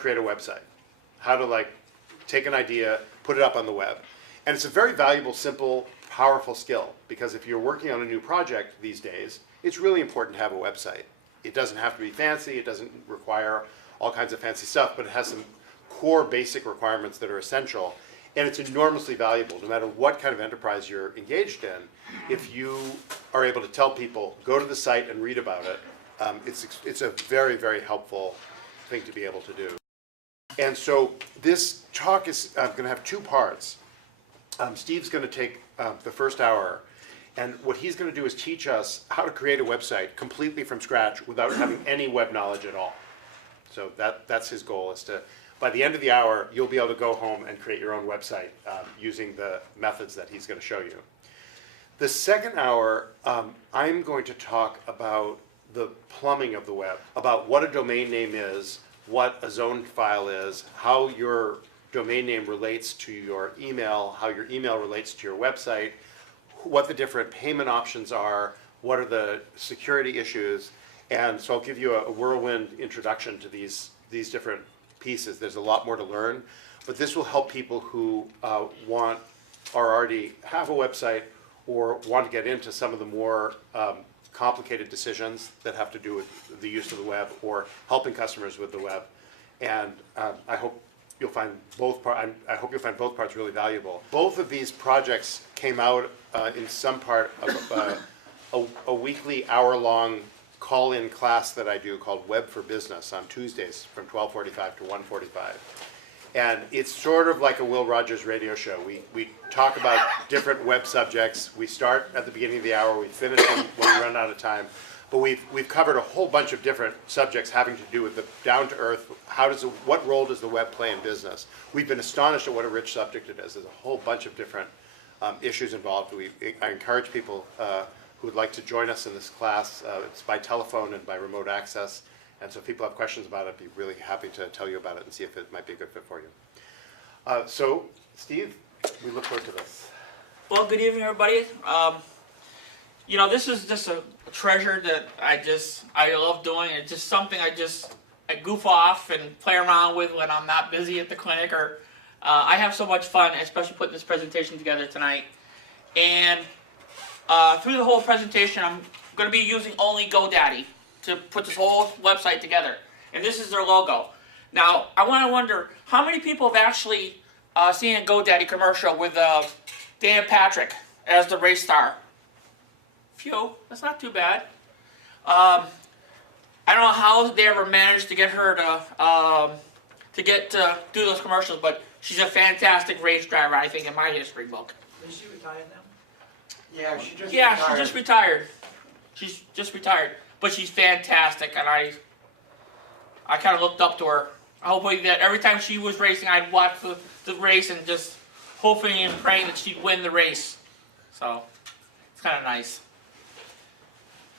create a website, how to like take an idea, put it up on the web. And it's a very valuable, simple, powerful skill, because if you're working on a new project these days, it's really important to have a website. It doesn't have to be fancy, it doesn't require all kinds of fancy stuff, but it has some core basic requirements that are essential. And it's enormously valuable, no matter what kind of enterprise you're engaged in. If you are able to tell people, go to the site and read about it, it's a very, very helpful thing to be able to do. And so this talk is going to have two parts. Steve's going to take the first hour, and what he's going to do is teach us how to create a website completely from scratch without having any web knowledge at all. So that's his goal, is to, by the end of the hour, you'll be able to go home and create your own website using the methods that he's going to show you. The second hour, I'm going to talk about the plumbing of the web, about what a domain name is, what a zone file is, how your domain name relates to your email, how your email relates to your website, what the different payment options are, what are the security issues. And so I'll give you a whirlwind introduction to these different pieces. There's a lot more to learn, but this will help people who already have a website or want to get into some of the more complicated decisions that have to do with the use of the web or helping customers with the web. And I hope you'll find both parts really valuable. Both of these projects came out in some part of a weekly hour-long call-in class that I do called Web for Business on Tuesdays from 12:45 to 1:45. And it's sort of like a Will Rogers radio show. We talk about different web subjects. We start at the beginning of the hour, we finish when we run out of time. But we've covered a whole bunch of different subjects having to do with the down-to-earth, what role does the web play in business? We've been astonished at what a rich subject it is. There's a whole bunch of different issues involved. I encourage people who would like to join us in this class. It's by telephone and by remote access. And so if people have questions about it, I'd be really happy to tell you about it and see if it might be a good fit for you. So, Steve, we look forward to this. Well, good evening, everybody. You know, this is just a treasure that I love doing. It's just something I goof off and play around with when I'm not busy at the clinic, or I have so much fun, especially putting this presentation together tonight. And through the whole presentation, I'm going to be using only GoDaddy to put this whole website together. And this is their logo. Now, I want to wonder, how many people have actually seen a GoDaddy commercial with Dan Patrick as the race star? Few. That's not too bad. I don't know how they ever managed to get her to do those commercials, but she's a fantastic race driver, I think, in my history book. Is she retired now? Yeah, she just retired. She's just retired, but she's fantastic, and I kind of looked up to her. Hoping that every time she was racing, I'd watch the race and just hoping and praying that she'd win the race. So it's kind of nice.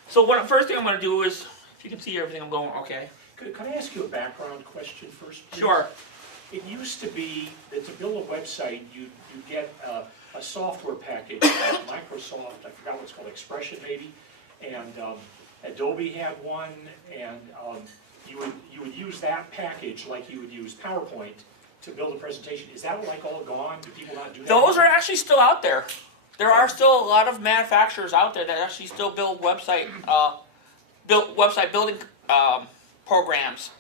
So first thing I'm going to do is, if you can see everything, I'm going okay. Could I ask you a background question first, please? Sure. It used to be that to build a website, you get a software package, Microsoft, I forgot what it's called, Expression maybe, and Adobe had one, and you would use that package like you would use PowerPoint to build a presentation. Is that like all gone? Do people not do that? Those are actually still out there. There are still a lot of manufacturers out there that actually still build website building programs.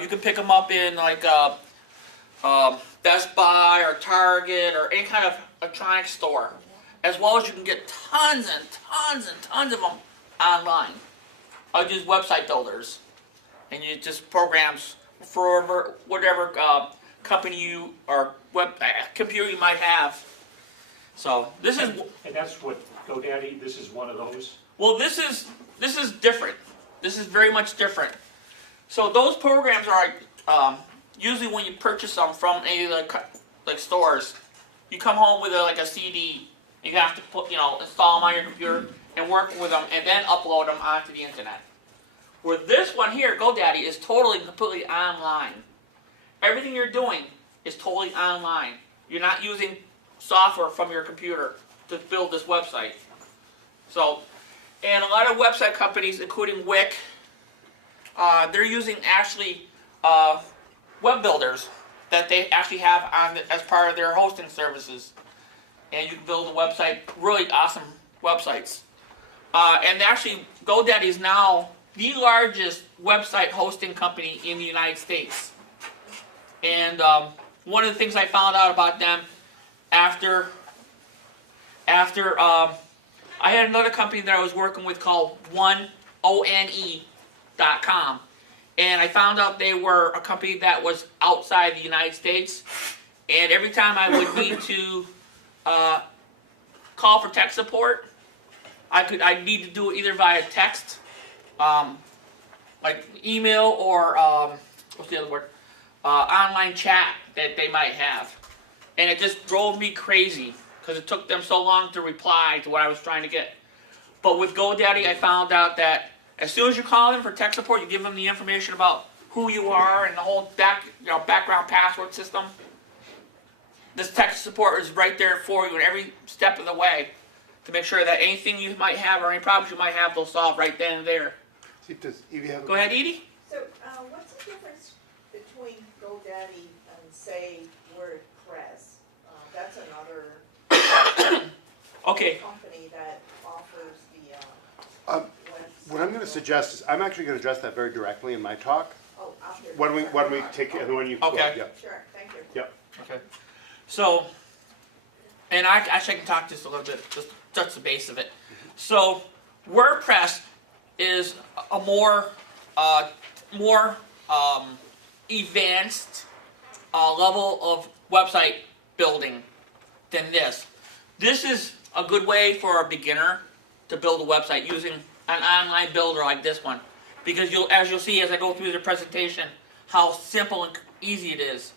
You can pick them up in like Best Buy or Target or any kind of electronics store, as well as you can get tons and tons and tons of them online. I'll use website builders, and you just programs for whatever company you or computer you might have. So this is, and that's what GoDaddy. This is one of those. Well, this is different. This is very much different. So those programs are usually when you purchase them from any like stores, you come home with a CD. You have to install them on your computer and work with them, and then upload them onto the internet. Where this one here, GoDaddy, is totally and completely online. Everything you're doing is totally online. You're not using software from your computer to build this website. So, and a lot of website companies, including Wix, they're using actually web builders that they actually have on as part of their hosting services, and you can build a website, really awesome websites. And actually, GoDaddy is now the largest website hosting company in the United States. And one of the things I found out about them after I had another company that I was working with called ONE.com. And I found out they were a company that was outside the United States. And every time I would need to call for tech support, I need to do it either via text, like email, or what's the other word? Online chat that they might have. And it just drove me crazy because it took them so long to reply to what I was trying to get. But with GoDaddy, I found out that as soon as you call them for tech support, you give them the information about who you are and the whole background password system. This tech support is right there for you in every step of the way to make sure that anything you might have or any problems you might have, they'll solve right then and there. Go ahead, Edie. So, what's the difference between GoDaddy and, say, WordPress? That's another Okay. company that offers the What I'm going to website. suggest is, I'm actually going to address that very directly in my talk. Oh, after. When we take, when you. Okay. Yeah. Sure, thank you. Yep. Okay. So, and I actually can talk just a little bit, just the base of it. So, WordPress is a more advanced level of website building than this. This is a good way for a beginner to build a website using an online builder like this one, because as you'll see as I go through the presentation, how simple and easy it is.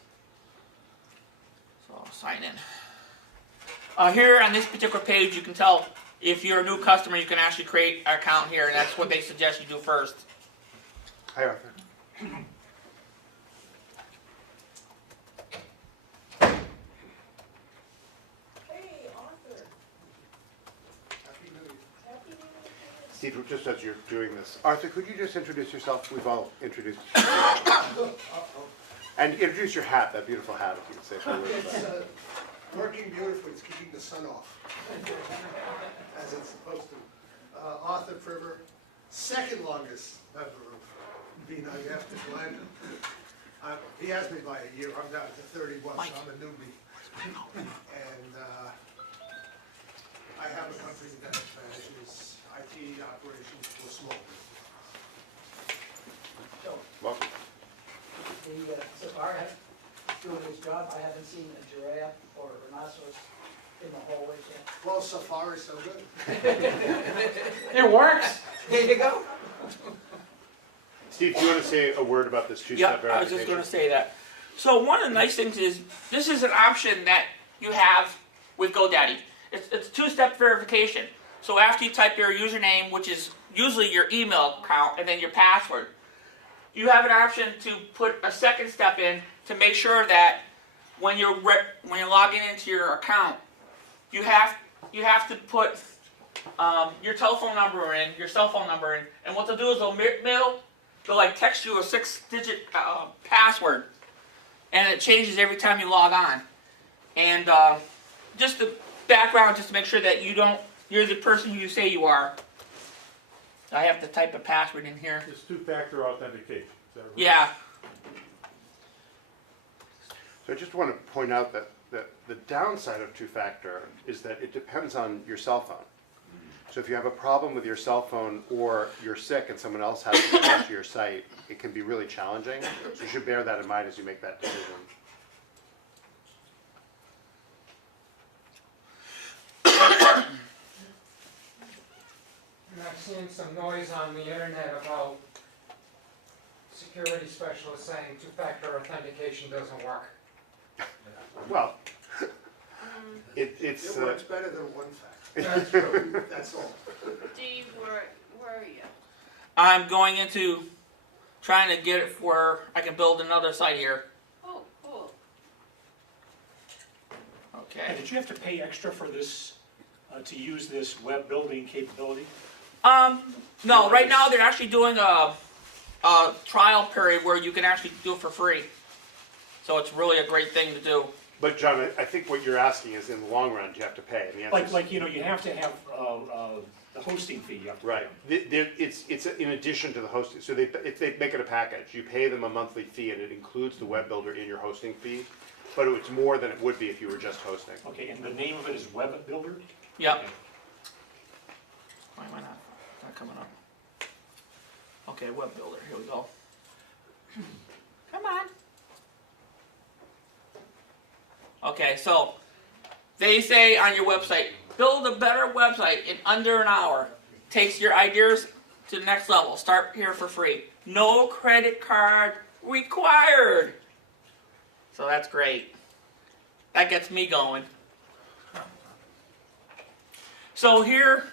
So I'll sign in. Here on this particular page, you can tell if you're a new customer, you can actually create an account here, and that's what they suggest you do first. Hi, Arthur. Hey, Arthur. Happy New Year. Steve, just as you're doing this, Arthur, could you just introduce yourself? We've all introduced you. And introduce your hat, that beautiful hat, if you could say a few words about it. It's working beautifully, it's keeping the sun off, as it's supposed to. Arthur Priver, second longest member of BNUG after Glenn. He has me by a year, I'm down to 31, so I'm a newbie. And I have a company that manages IT operations for small business. Welcome. So far, doing his job, I haven't seen a giraffe or a rhinoceros in the hallways yet. Well, so far, so good. It works. There you go. Steve, do you want to say a word about this two-step Yeah, I was verification? just going to say that. So one of the nice things is this is an option that you have with GoDaddy. It's two-step verification. So after you type your username, which is usually your email account, and then your password, you have an option to put a second step in to make sure that when you're logging into your account, you have to put your telephone number in, your cell phone number in, and what they'll do is they'll like text you a 6-digit password, and it changes every time you log on. And just the background, just to make sure that you're the person who you say you are. I have to type a password in here. It's two-factor authentication, is that right? Yeah. So I just want to point out that the downside of two-factor is that it depends on your cell phone. So if you have a problem with your cell phone or you're sick and someone else has to go to your site, it can be really challenging. So you should bear that in mind as you make that decision. And I've seen some noise on the internet about security specialists saying two-factor authentication doesn't work. Well, it's It works better than one factor. That's true. That's all. Steve, where are you? I'm going into trying to get it where I can build another site here. Oh, cool. And Okay. did you have to pay extra for this, to use this web building capability? No, right now they're actually doing a trial period where you can actually do it for free. So it's really a great thing to do. But John, I think what you're asking is in the long run, do you have to pay? And the answer is Like, you know, you have to have, the hosting fee, you have to pay. right. It's in addition to the hosting. So if they make it a package, you pay them a monthly fee and it includes the web builder in your hosting fee. But it's more than it would be if you were just hosting. Okay, and the name of it is Web Builder? Yep. Okay. Why am I not coming up? Okay, web builder, here we go. Come on. Okay, so they say on your website, build a better website in under an hour. Takes your ideas to the next level. Start here for free. No credit card required. So that's great. That gets me going. So here,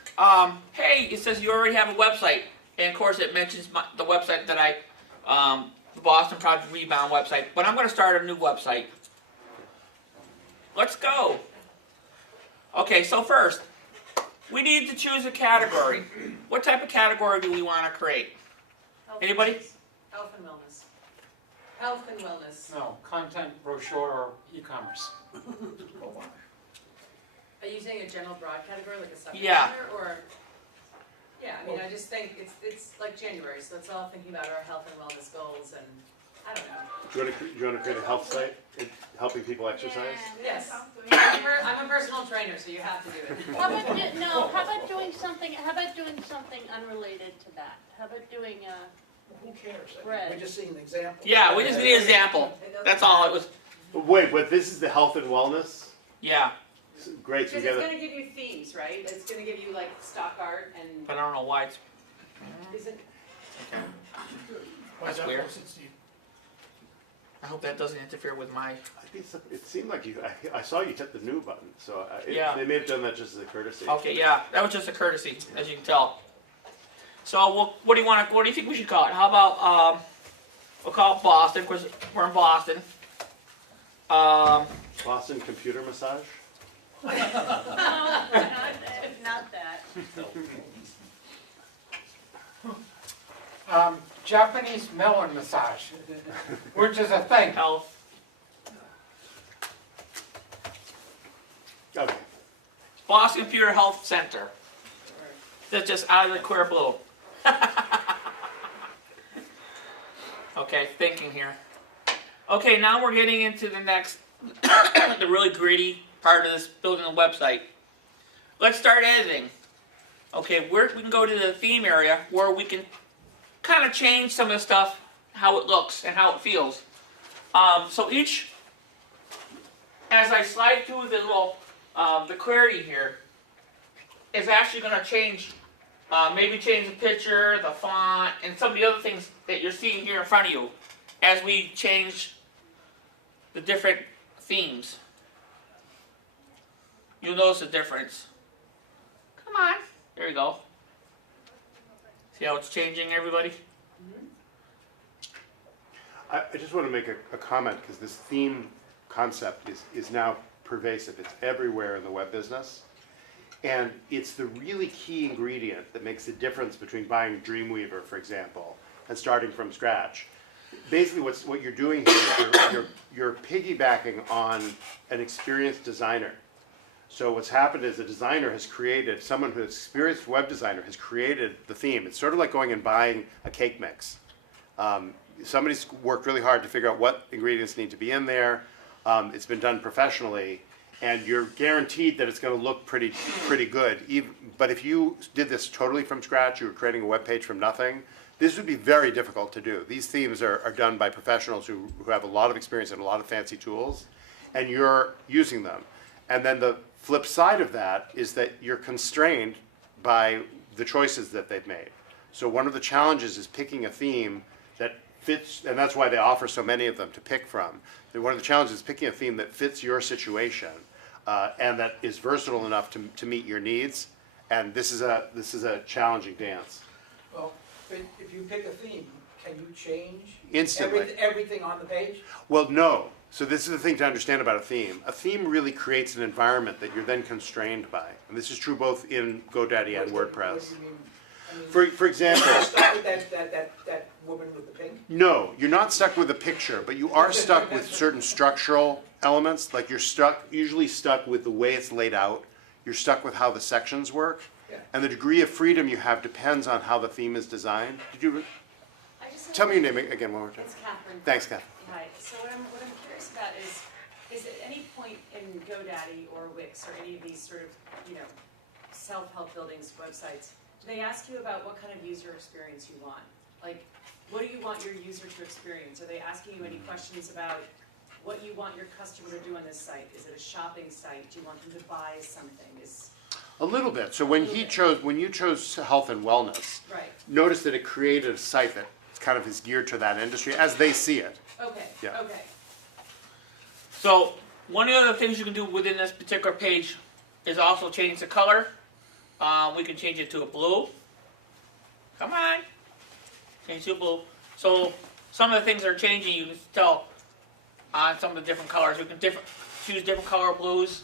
hey, it says you already have a website. And of course it mentions the website that the Boston Project Rebound website. But I'm going to start a new website. Let's go. Okay, so first, we need to choose a category. What type of category do we want to create? Anybody? Health and wellness. Health and wellness. No, content, brochure, or e-commerce. Are you saying a general broad category, like a subject Yeah. matter, or? Yeah, I mean, I just think it's like January, so let's all thinking about our health and wellness goals, and I don't know. Do you want to create a health site, helping people exercise? Yes. I'm a personal trainer, so you have to do it. How about doing something unrelated to that? How about doing, Who cares? I mean, Right. we're just seeing an example. Yeah, we just need an example. That's all it was. Wait, but this is the health and wellness? Yeah, Great, so Because we it's got gonna give you themes, right? It's gonna give you like stock art and, but I don't know why it's. isn't, That's weird. I hope that doesn't interfere with my. it seemed like I saw you hit the new button, so Yeah. they may have done that just as a courtesy. Okay, yeah, that was just a courtesy, as you can tell. So, what do you want? What do you think we should call it? How about we'll call it Boston, because we're in Boston. Boston computer massage? no, not that. Japanese melon massage, which is a thing. Health. Okay. Boston Computer Health Center. That's just out of the clear blue. Okay, thinking here. Okay, now we're getting into the next, the really gritty part of this building a website. Let's start editing. Okay, we can go to the theme area where we can kind of change some of the stuff, how it looks and how it feels. So as I slide through the little, the query here, is actually going to change, maybe change the picture, the font, and some of the other things that you're seeing here in front of you as we change the different themes. You'll notice the difference. Come on. There you go. See how it's changing, everybody? I just want to make a comment, because this theme concept is now pervasive. It's everywhere in the web business. And it's the really key ingredient that makes the difference between buying Dreamweaver, for example, and starting from scratch. Basically, what you're doing here is you're piggybacking on an experienced designer. So what's happened is a designer has created, someone who's experienced web designer has created the theme. It's sort of like going and buying a cake mix. Somebody's worked really hard to figure out what ingredients need to be in there. It's been done professionally, and you're guaranteed that it's going to look pretty good. But if you did this totally from scratch, you were creating a web page from nothing, this would be very difficult to do. These themes are done by professionals who have a lot of experience and a lot of fancy tools, and you're using them. And then the flip side of that is that you're constrained by the choices that they've made. So one of the challenges is picking a theme that fits, and that's why they offer so many of them to pick from. One of the challenges is picking a theme that fits your situation and that is versatile enough to meet your needs. And this is a challenging dance. Well, if you pick a theme, can you change Instantly. everything on the page? Well, no. So this is the thing to understand about a theme. A theme really creates an environment that you're then constrained by. And this is true both in GoDaddy and What do WordPress. you mean? I mean, For example, stuck with that woman with the pink? no, you're not stuck with the picture, but you are stuck with certain structural elements. Like you're usually stuck with the way it's laid out. You're stuck with how the sections work. Yeah. And the degree of freedom you have depends on how the theme is designed. Did you, I just have- tell me your name again one more time. It's Catherine. Thanks, Kath. Hi, so what I'm curious about is at any point in GoDaddy or Wix or any of these sort of, you know, self-help buildings, websites, do they ask you about what kind of user experience you want? Like, what do you want your user to experience? Are they asking you any questions about what you want your customer to do on this site? Is it a shopping site? Do you want them to buy something? A little bit. So when you chose health and wellness, Right, notice that it created a site that kind of is geared to that industry as they see it. okay, Yeah. okay. So one of the other things you can do within this particular page is also change the color. We can change it to a blue. Come on. Change to a blue. So some of the things that are changing, you can tell on some of the different colors. We can choose different color blues.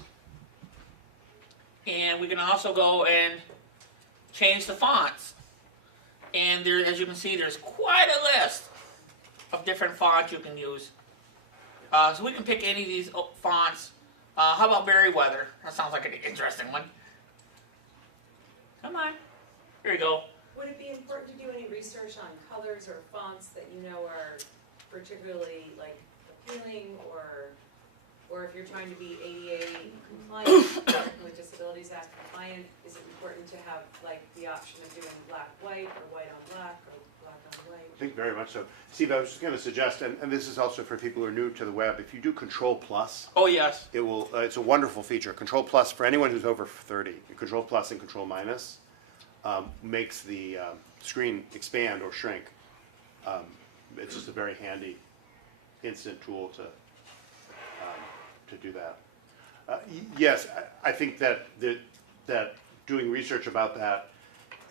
And we can also go and change the fonts. And there, as you can see, there's quite a list of different fonts you can use. So we can pick any of these fonts. How about Merriweather? That sounds like an interesting one. Come on. Here you go. Would it be important to do any research on colors or fonts that you know are particularly like appealing, or if you're trying to be ADA compliant, American with Disabilities Act compliant, is it important to have like the option of doing black white or white on black or black on white? I think very much so. Steve, I was just going to suggest, and this is also for people who are new to the web, if you do Control Plus, Oh yes. it will. It's a wonderful feature. Control Plus for anyone who's over 30. Control Plus and Control Minus makes the screen expand or shrink. It's just a very handy, instant tool to do that. Yes, I think that that doing research about that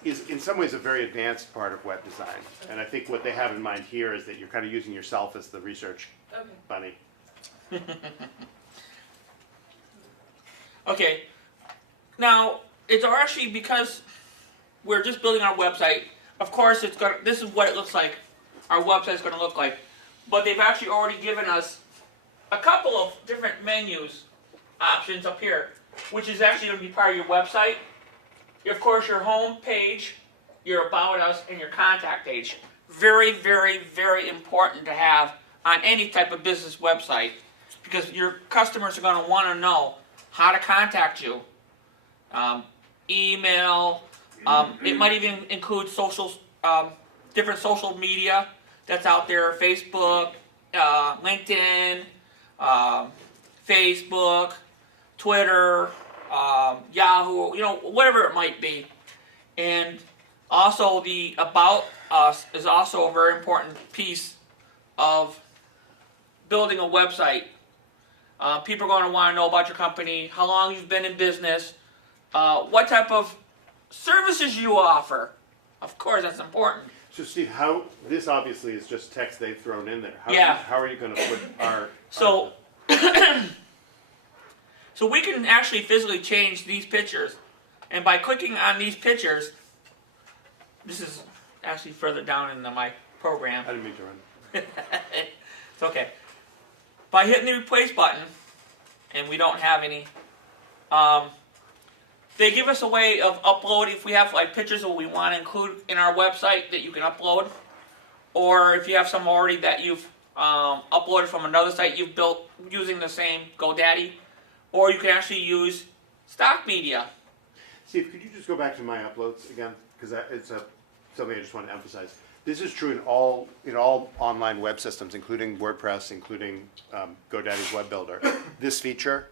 is in some ways a very advanced part of web design. And I think what they have in mind here is that you're kind of using yourself as the research Okay. bunny. Okay. Now it's actually because we're just building our website. Of course, it's gonna. This is what it looks like. Our website's going to look like. But they've actually already given us a couple of different menus options up here, which is actually going to be part of your website. Of course, your home page, your About Us, and your contact page. Very, very, very important to have on any type of business website, because your customers are going to want to know how to contact you. Email. It might even include social, different social media that's out there. Facebook, LinkedIn, Facebook, Twitter, Yahoo, you know, whatever it might be. And also the About Us is also a very important piece of building a website. People are going to want to know about your company, how long you've been in business, what type of services you offer. Of course, that's important. So Steve, how this obviously is just text they've thrown in there. How are you going to put our So, so we can actually physically change these pictures, and by clicking on these pictures, this is actually further down in my program. I didn't mean to run. It's okay. By hitting the replace button, and we don't have any, they give us a way of uploading. If we have like pictures that we want to include in our website that you can upload, or if you have some already that you've uploaded from another site you've built using the same GoDaddy, or you can actually use stock media. Steve, could you just go back to my uploads again? Because it's something I just want to emphasize. This is true in all online web systems, including WordPress, including GoDaddy's Web Builder. This feature.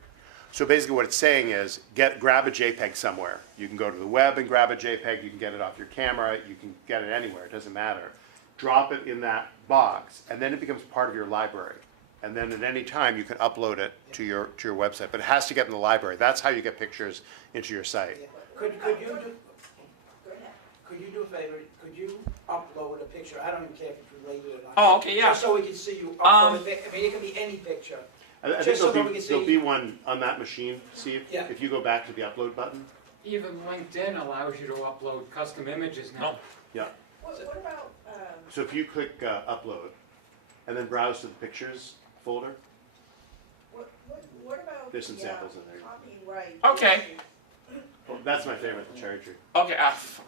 So basically, what it's saying is, grab a JPEG somewhere. You can go to the web and grab a JPEG. You can get it off your camera. You can get it anywhere. It doesn't matter. Drop it in that box, and then it becomes part of your library. And then at any time, you can upload it to your website. But it has to get in the library. That's how you get pictures into your site. Could you do, Go ahead. could you do a favor, could you upload a picture, I don't even care if it's related or not. Oh, okay, yeah. Just so we can see you upload a pic, I mean, it can be any picture. I think Just so that we can there'll see- be one on that machine, Steve. Yeah. If you go back to the upload button, Even LinkedIn allows you to upload custom images now. No. Yeah. What about, So if you click upload and then browse to the pictures folder, what about there's some the, samples in there. copyright? Okay. issue? Well, that's my favorite, the cherry tree. Okay,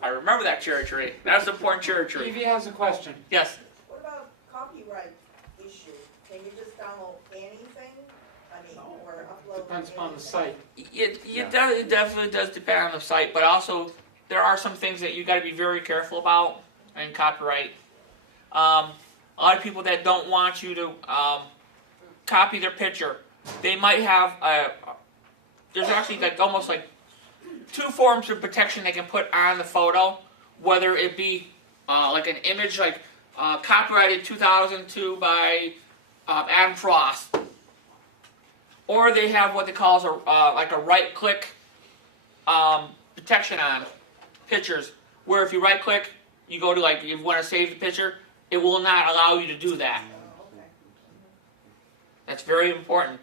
I remember that cherry tree. That's the important cherry tree. Evie has a question. Yes. What about copyright issue? Can you just download anything? I mean, or upload Depends upon the anything? site. It definitely does depend on the site, but also there are some things that you got to be very careful about in copyright. A lot of people that don't want you to copy their picture, they might have there's actually like almost like two forms of protection they can put on the photo, whether it be like an image like copyrighted 2002 by Adam Frost, or they have what they call like a right-click protection on pictures, where if you right-click, you go to like, if you want to save the picture, it will not allow you to do that. That's very important.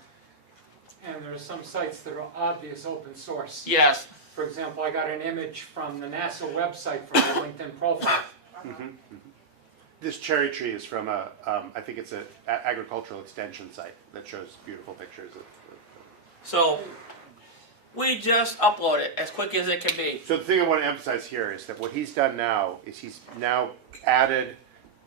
And there are some sites that are obvious open source. Yes. For example, I got an image from the NASA website from my LinkedIn profile. This cherry tree is from I think it's an agricultural extension site that shows beautiful pictures of. So we just upload it as quick as it can be. So the thing I want to emphasize here is that what he's done now is he's now added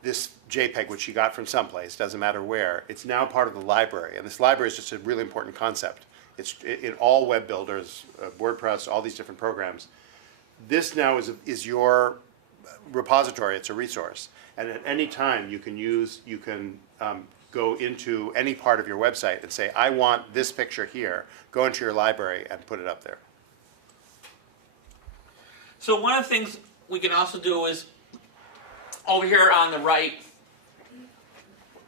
this JPEG, which he got from someplace, doesn't matter where. It's now part of the library, and this library is just a really important concept. It's in all web builders, WordPress, all these different programs. This now is your repository. It's a resource, and at any time you can go into any part of your website and say, I want this picture here. Go into your library and put it up there. So one of the things we can also do is over here on the right.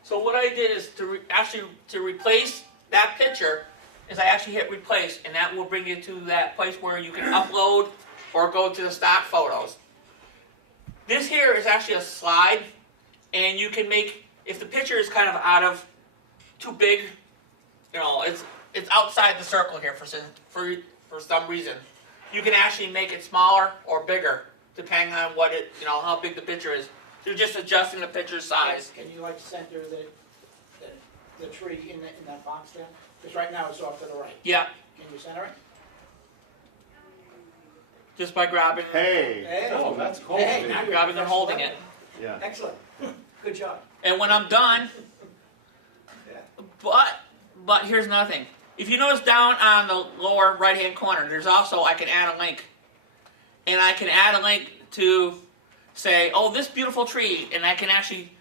So what I did is to replace that picture is I actually hit replace, and that will bring you to that place where you can upload or go to the stock photos. This here is actually a slide, and you can make, if the picture is kind of too big, you know, it's outside the circle here for some reason. You can actually make it smaller or bigger depending on how big the picture is. So you're just adjusting the picture size. Can you like center the tree in that box there? Because right now it's off to the right. Yeah, Can you center it? just by grabbing, Hey. Oh, that's cool. Hey, now you're grabbing and holding it. Yeah. Excellent. Good job. And when I'm done, Yeah. but here's another thing. If you notice down on the lower right-hand corner, there's also, I can add a link. And I can add a link to say, oh, this beautiful tree, and I can actually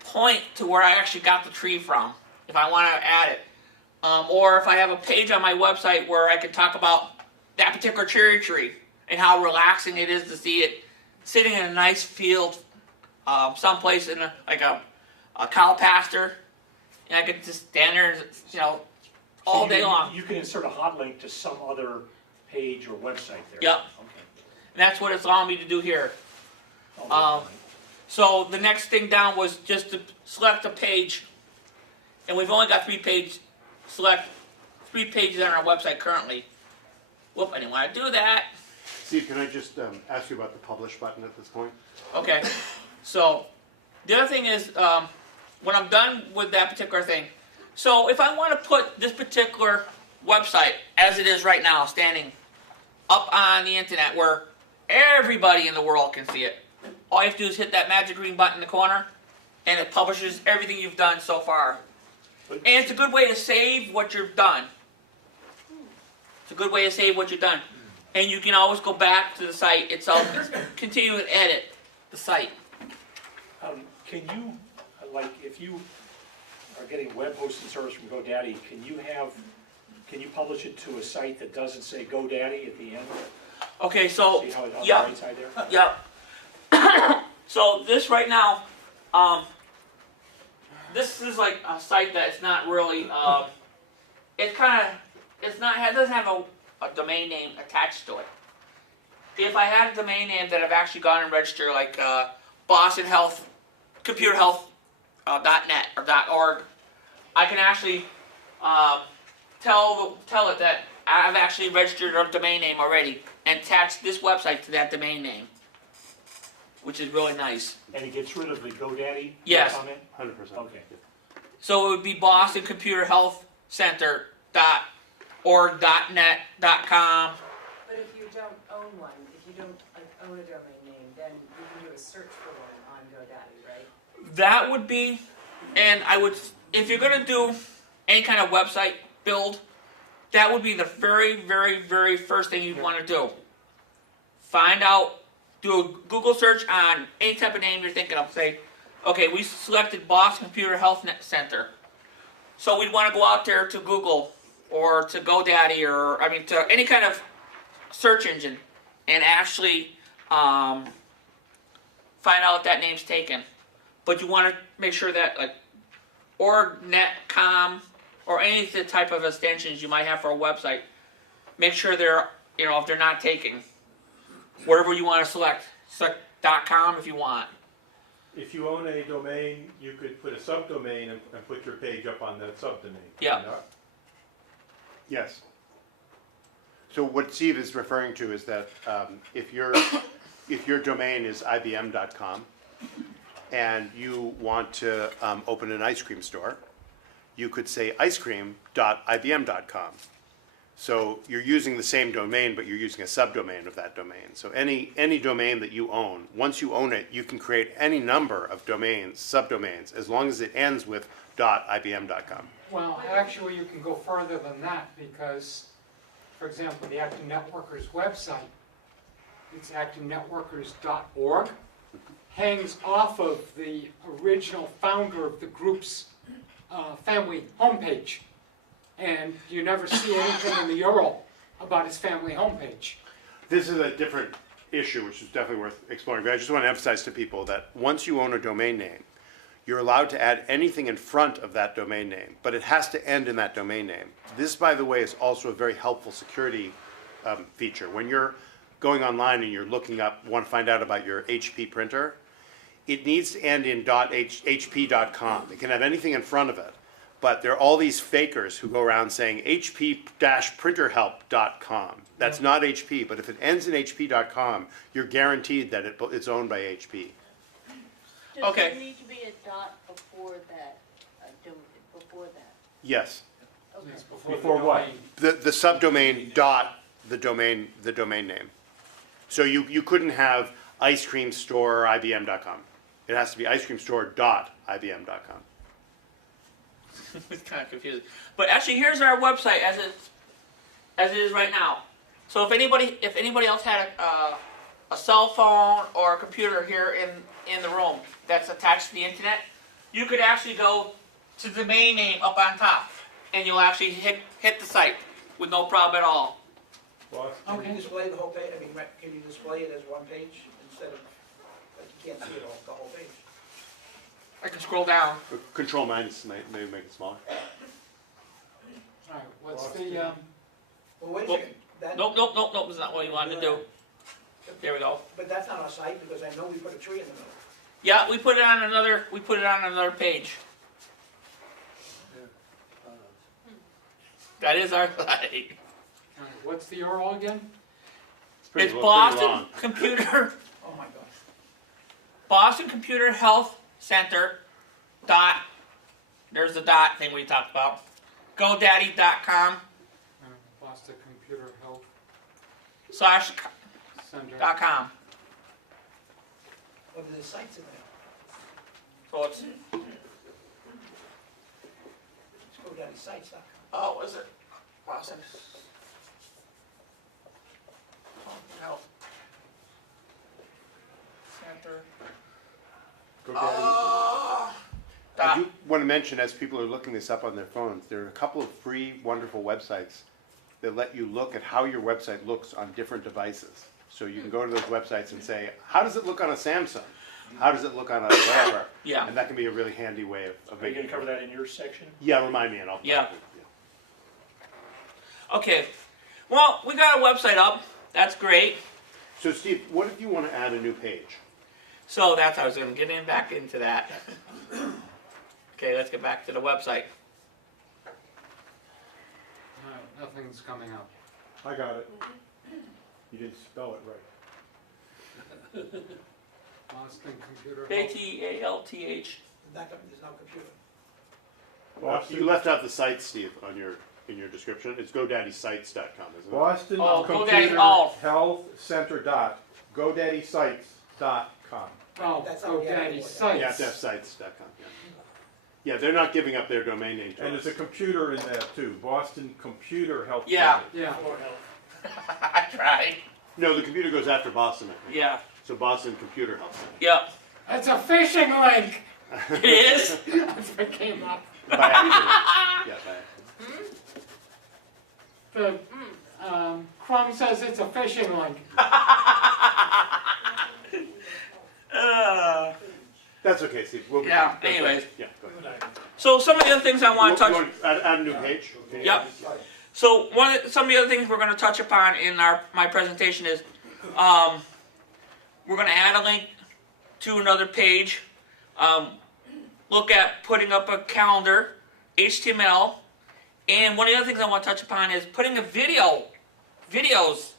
point to where I actually got the tree from, if I want to add it. Or if I have a page on my website where I can talk about that particular cherry tree and how relaxing it is to see it sitting in a nice field, someplace in a cow pasture, and I could just stand there, all day long. You can insert a hot link to some other page or website there. Yep. Okay. And that's what it's allowing me to do here. Oh, So the next thing down was just to select a page, and we've only got 3 pages. Select 3 pages on our website currently. Whoop, I didn't want to do that. Steve, can I just ask you about the publish button at this point? Okay. So the other thing is, when I'm done with that particular thing, so if I want to put this particular website, as it is right now, standing up on the internet where everybody in the world can see it, all you have to do is hit that magic green button in the corner, and it publishes everything you've done so far. And it's a good way to save what you've done. It's a good way to save what you've done. And you can always go back to the site itself and continue to edit the site. Can you, if you are getting web hosting service from GoDaddy, can you publish it to a site that doesn't say GoDaddy at the end? Okay, so, See how it's on the yeah, right side there? yeah. So this right now, this is like a site that's not really, it doesn't have a domain name attached to it. If I had a domain name that I've actually gone and registered, like Boston Health, Computer Health .net or .org, I can actually tell it that I've actually registered a domain name already and attached this website to that domain name, which is really nice. And it gets rid of the GoDaddy Yes. comment? 100%. Okay. So it would be Boston Computer Health Center.org.net.com. But if you don't own one, if you don't own a domain name, then you can do a search for one on GoDaddy, right? That would be, and I would, if you're gonna do any kind of website build, that would be the very, very, very first thing you'd want to do. Find out, do a Google search on any type of name you're thinking of. Say, okay, we selected Boston Computer Health Center. So we'd want to go out there to Google or to GoDaddy or, I mean, to any kind of search engine and actually find out if that name's taken. But you want to make sure that, like, or netcom or any type of extensions you might have for a website, make sure they're, if they're not taken. Whatever you want to select .com if you want. If you own a domain, you could put a subdomain and put your page up on that subdomain. Yeah. Can you not? Yes. So what Steve is referring to is that if your domain is ibm.com and you want to open an ice cream store, you could say icecream.ibm.com. So you're using the same domain, but you're using a subdomain of that domain. So any domain that you own, once you own it, you can create any number of domains, subdomains, as long as it ends with .ibm.com. Well, actually, you can go further than that because, for example, the Active Networkers website, it's activenetworkers.org, hangs off of the original founder of the group's family homepage. And you never see anything in the URL about his family homepage. This is a different issue, which is definitely worth exploring. But I just want to emphasize to people that once you own a domain name, you're allowed to add anything in front of that domain name, but it has to end in that domain name. This, by the way, is also a very helpful security feature. When you're going online and you're looking up, want to find out about your HP printer, it needs to end in .hp.com. It can have anything in front of it. But there are all these fakers who go around saying hp-printerhelp.com. That's not HP, but if it ends in hp.com, you're guaranteed that it's owned by HP. Does Okay. there need to be a dot before that, before that? Yes. Okay. Yes, Before the what? domain. The subdomain dot the domain name. So you couldn't have ice cream store ibm.com. It has to be ice cream store.ibm.com. It's kind of confusing. But actually, here's our website as it is right now. So if anybody else had a cell phone or a computer here in the room that's attached to the internet, you could actually go to the domain name up on top, and you'll actually hit the site with no problem at all. Well, Can you display the whole page? I mean, can you display it as one page instead of, like, you can't see it all, the whole page? I can scroll down. Control minus maybe make it smaller. All right, what's the, Well, wait a Nope. second, that, Nope. That's not what you wanted to do. There we go. but that's not our site, because I know we put a tree in the middle. Yeah, we put it on another page. That is our site. all right, what's the URL again? It's pretty Boston long. Computer. Oh, my God. Boston Computer Health Center dot, there's the dot thing we talked about, GoDaddy.com Boston Computer Health Center. /com. What are the sites in there? So it's, Let's go down to sites.com. oh, is it Boston Health Center. I Dot. do want to mention, as people are looking this up on their phones, there are a couple of free, wonderful websites that let you look at how your website looks on different devices. So you can go to those websites and say, how does it look on a Samsung? How does it look on a whatever? Yeah. And that can be a really handy way of Are you making gonna cover that in your section? Yeah, remind me and I'll. Yeah. Okay. Well, we got a website up. That's great. So Steve, what if you want to add a new page? So that's how I was going to get back into that. Okay, let's get back to the website. All right, nothing's coming up. I got it. You didn't spell it right. Boston Computer. ATALTH. There's no computer. You left out the site, Steve, on in your description. It's GoDaddySites.com, isn't it? Boston Oh, Computer GoDaddy, oh. Health Center GoDaddySites.com. Oh, That's how we have GoDaddy it. You have to have sites. sites.com, yeah. Yeah, they're not giving up their domain name to And us. there's a computer in there too. Boston Computer Health Yeah. Center. Yeah. I tried. No, the computer goes after Boston, I think. Yeah. So Boston Computer Health Center. Yep. It's a phishing link. It is. That's what came up. By accident. Yeah, by accident. The Chrome says it's a phishing link. That's okay, Steve. We'll be Yeah, fine. anyways. Yeah, go ahead. So some of the other things I want to touch. You want to add a new page? Yep. So some of the other things we're going to touch upon in my presentation is we're going to add a link to another page. Look at putting up a calendar, HTML, and one of the other things I want to touch upon is putting videos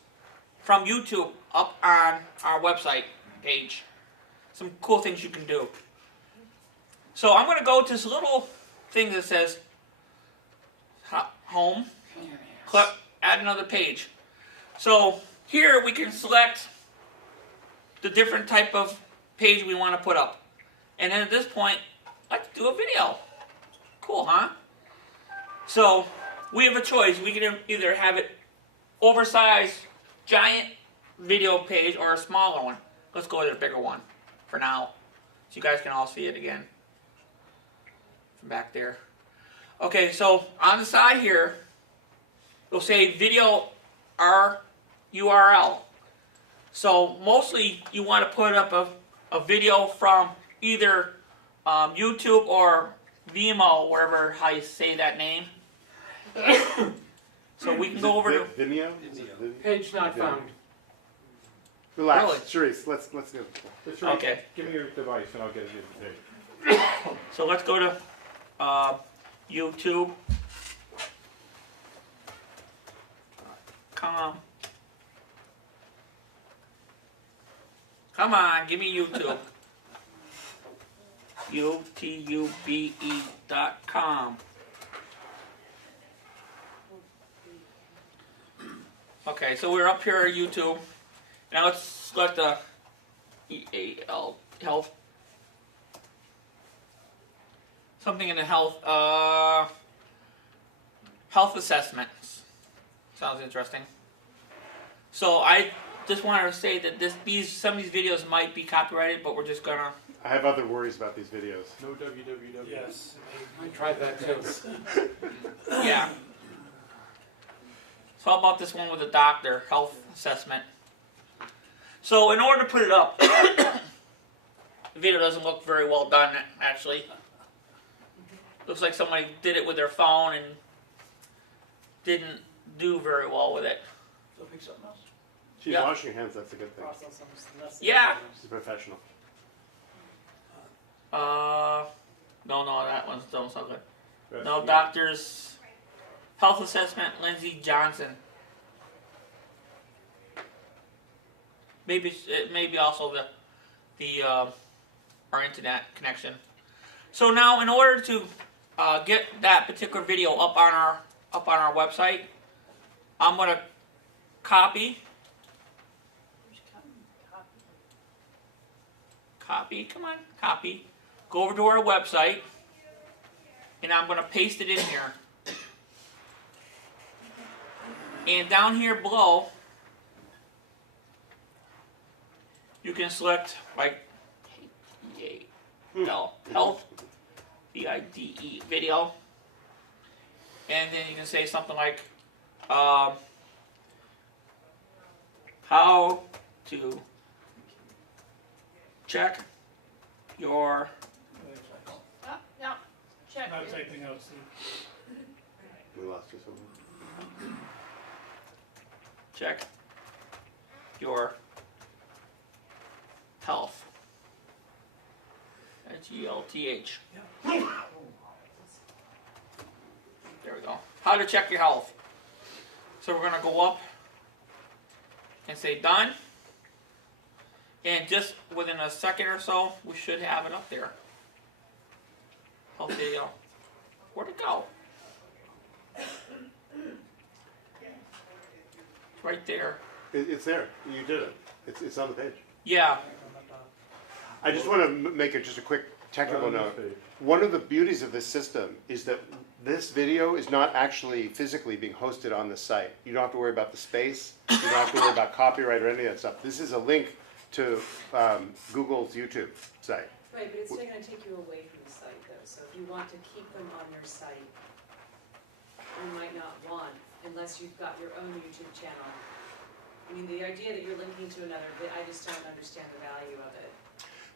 from YouTube up on our website page. Some cool things you can do. So I'm going to go to this little thing that says home. Click, add another page. So here we can select the different type of page we want to put up. And then at this point, let's do a video. Cool, huh? So we have a choice. We can either have it oversized, giant video page or a smaller one. Let's go with a bigger one for now. So you guys can all see it again from back there. Okay, so on the side here, it'll say video URL. So mostly you want to put up a video from either YouTube or Vimeo, wherever how you say that name. So we can go over to Vimeo? Page not Yeah. found. Relax, Sharice, let's go. That's right. Okay. Give me your device and I'll get it in the page. So let's go to YouTube. Come on, give me YouTube. YouTube.com. Okay, so we're up here at YouTube. Now let's select the EAL health. Something in the health assessments. Sounds interesting. So I just wanted to say that some of these videos might be copyrighted, but we're just gonna. I have other worries about these videos. No www. Yes. I tried that too. Yeah. So how about this one with the doctor health assessment? So in order to put it up, the video doesn't look very well done actually. Looks like somebody did it with their phone and didn't do very well with it. So pick something else. She's Yeah. washing her hands, that's a good thing. Yeah. She's professional. No, that one's don't sound good. That's No, me. doctors, health assessment, Lindsey Johnson. Maybe it may be also the our internet connection. So now, in order to get that particular video up on our website, I'm gonna copy. Come on, copy. Go over to our website, and I'm going to paste it in here. And down here below, you can select like health, VIDE video, and then you can say something like how to check your No, check. Not typing out, Steve. We lost you somewhere. check your health. HELTH. There we go. How to check your health. So we're gonna go up and say done. And just within a second or so, we should have it up there. Health video. Where'd it go? It's right there. It's there. You did it. It's on the page. Yeah. I just want to make just a quick technical note. One of the beauties of this system is that this video is not actually physically being hosted on the site. You don't have to worry about the space. You don't have to worry about copyright or any of that stuff. This is a link to Google's YouTube site. Right, but it's still gonna take you away from the site though, so if you want to keep them on your site, you might not want, unless you've got your own YouTube channel. I mean, the idea that you're linking to another, I just don't understand the value of it.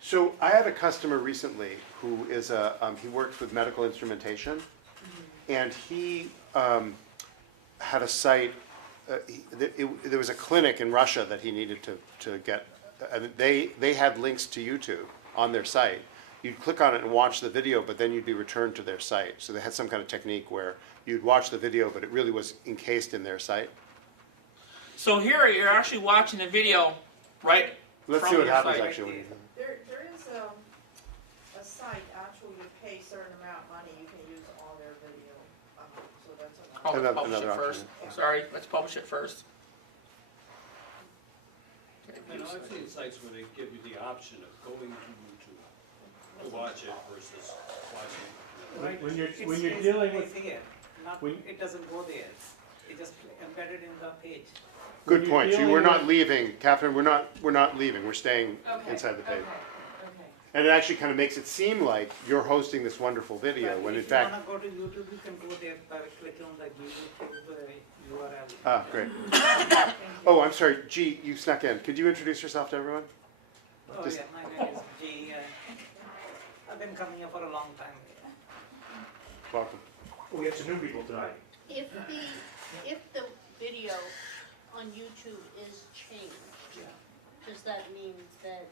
So I had a customer recently who is he works with medical instrumentation, and he had a site. There was a clinic in Russia that he needed to get. They had links to YouTube on their site. You'd click on it and watch the video, but then you'd be returned to their site. So they had some kind of technique where you'd watch the video, but it really was encased in their site. So here you're actually watching the video, right? Let's from see what your happens site. actually. There is a site, actually, you pay a certain amount of money, you can use all their video, so that's Oh, another. let's publish it Another first. option. Sorry, let's publish it first. And I've seen sites where they give you the option of going to YouTube to watch it versus watching it. Right. When you're It's dealing with, here, not, when- it doesn't go there, it just embedded in the page. Good When you're point. dealing We're not with- leaving, Catherine. We're not leaving. We're staying Okay, inside the page. Okay. And it actually kind of makes it seem like you're hosting this wonderful video, But when in if fact. you wanna go to YouTube, you can go there by clicking on the YouTube URL. Ah, great. Thank you. Oh, I'm sorry. G, you snuck in. Could you introduce yourself to everyone? Oh Just- yeah, my name is G. I've been coming here for a long time. Welcome. we have some new people tonight. If the video on YouTube is changed, does that mean that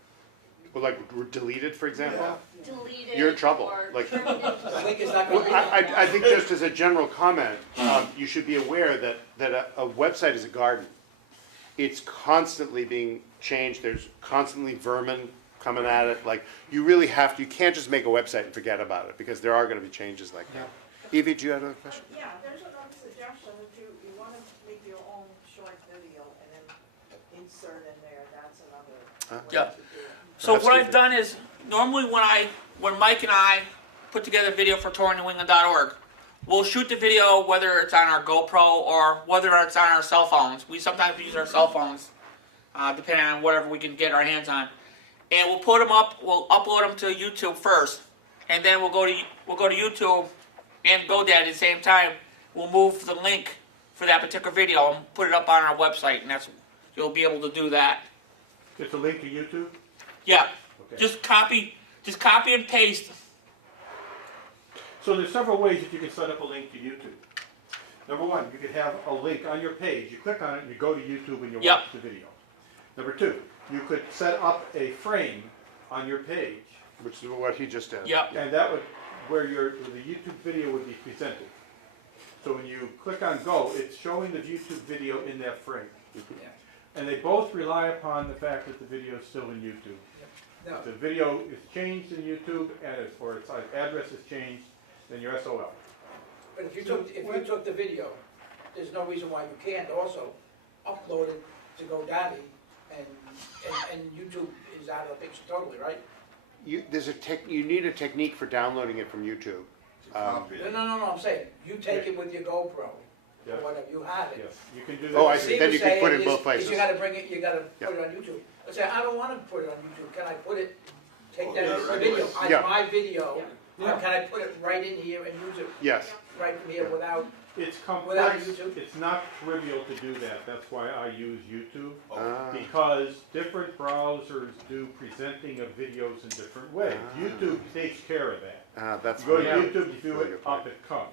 Well, like deleted, for example? deleted You're in trouble, or like- turned into The link is something not Well, gonna I think just as a general comment, you should be aware that a website is a garden. It's constantly being changed. There's constantly vermin coming at it. Like, you really have to, you can't just make a website and forget about it, because there are gonna be changes like that. Evie, do you have a question? Yeah, there's another suggestion, if you wanna make your own short video and then insert in there, that's another way Yeah. to do it. So Perhaps what we I've could- done is, normally when Mike and I put together video for touringthewingland.org, we'll shoot the video whether it's on our GoPro or whether it's on our cell phones. We sometimes use our cell phones, depending on whatever we can get our hands on. And we'll put them up, we'll upload them to YouTube first. And then we'll go to YouTube and GoDaddy at the same time. We'll move the link for that particular video and put it up on our website, and you'll be able to do that. Just a link to YouTube? Yeah. Okay. Just copy and paste. So there's several ways that you can set up a link to YouTube. Number one, you could have a link on your page. You click on it and you go to YouTube and you Yep. watch the video. Number two, you could set up a frame on your page, Which is what he just did. Yep. and that would, where the YouTube video would be presented. So when you click on go, it's showing the YouTube video in that frame. And they both rely upon the fact that the video is still in YouTube. No. If the video is changed in YouTube or its address is changed, then you're SOL. But if you took the video, there's no reason why you can't also upload it to GoDaddy and YouTube is out of the picture totally, right? You need a technique for downloading it from YouTube. No, I'm saying, you take it with your GoPro, Yeah. or whatever, you have it. Yes, you can do that. Oh, I see. Then you can put it in Steve both was saying places. you gotta bring it, you gotta Yeah. put it on YouTube. I say, I don't wanna put it on YouTube, can I put it, take Oh, that yeah, as the right video, away. on Yeah. my video, Yeah. or can I put it right in here and use it Yes. right from here without, It's without complex, YouTube? it's not trivial to do that, that's why I use YouTube. Ah. Because different browsers do presenting of videos in different ways. YouTube takes care of that. That's You go to good. YouTube, you view Really it, good point. up it comes.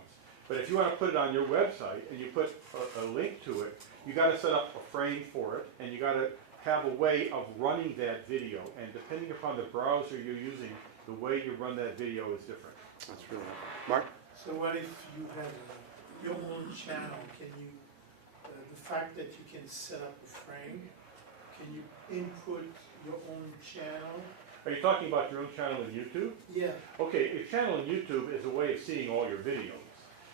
But if you want to put it on your website and you put a link to it, you got to set up a frame for it, and you got to have a way of running that video. And depending upon the browser you're using, the way you run that video is different. That's really good. Mark? So what if you have your own channel, can you, the fact that you can set up a frame Can you input your own channel? Are you talking about your own channel on YouTube? Yeah. Okay, a channel on YouTube is a way of seeing all your videos.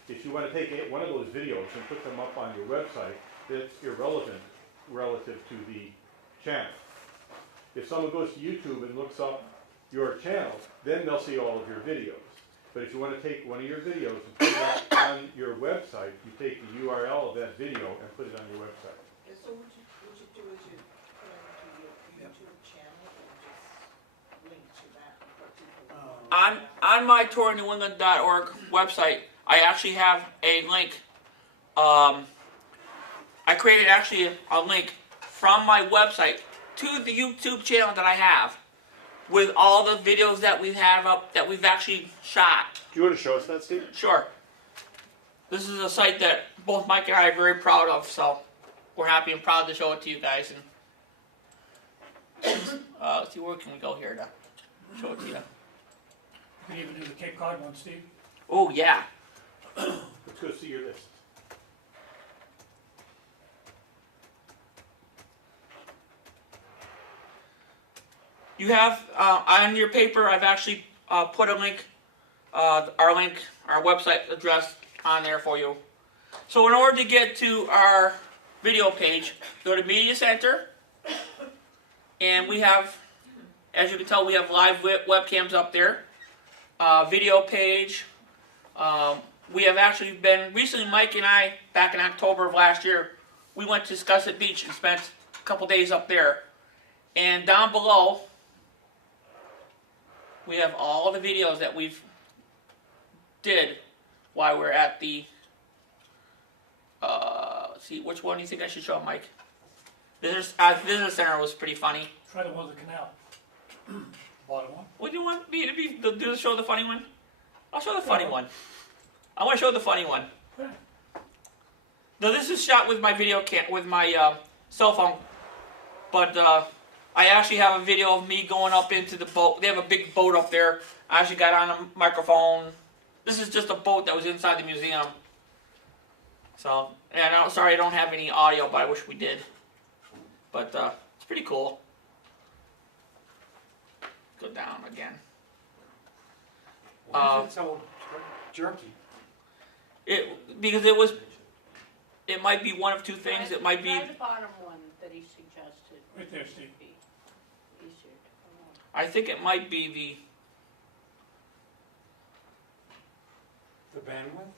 If you want to take one of those videos and put them up on your website, that's irrelevant relative to the channel. If someone goes to YouTube and looks up your channel, then they'll see all of your videos. But if you want to take one of your videos and put it on your website, you take the URL of that video and put it on your website. So what you do is you put it into your YouTube channel and just link to that for people. On my touringnew.org website, I actually have a link. I created actually a link from my website to the YouTube channel that I have, with all the videos that we have up that we've actually shot. Do you want to show us that, Steve? Sure. This is a site that both Mike and I are very proud of, so we're happy and proud to show it to you guys. And let's see, where can we go here to show it to you? You can even do the Cape Cod one, Steve. Oh yeah. Let's go see your list. You have on your paper, I've actually put a link, our website address on there for you. So in order to get to our video page, go to Media Center, and we have, as you can tell, we have live webcams up there. Video page. We have actually been, recently Mike and I, back in October of last year, we went to Scusset Beach and spent a couple days up there. And down below, we have all the videos that we've did while we're at the, let's see, which one do you think I should show, Mike? Visitor Center was pretty funny. Try the one with the canal. Bottom one. What do you want me to show the funny one? I'll show the funny one. I want to show the funny one. Now this is shot with my with my cell phone, but I actually have a video of me going up into the boat. They have a big boat up there. I actually got on a microphone. This is just a boat that was inside the museum. So, and I'm sorry I don't have any audio, but I wish we did. But it's pretty cool. Go down again. Why is it so jerky? Because it might be one of two things. It might be. Try the bottom one that he suggested. Right there, Steve. Be easier to follow. I think it might be The bandwidth?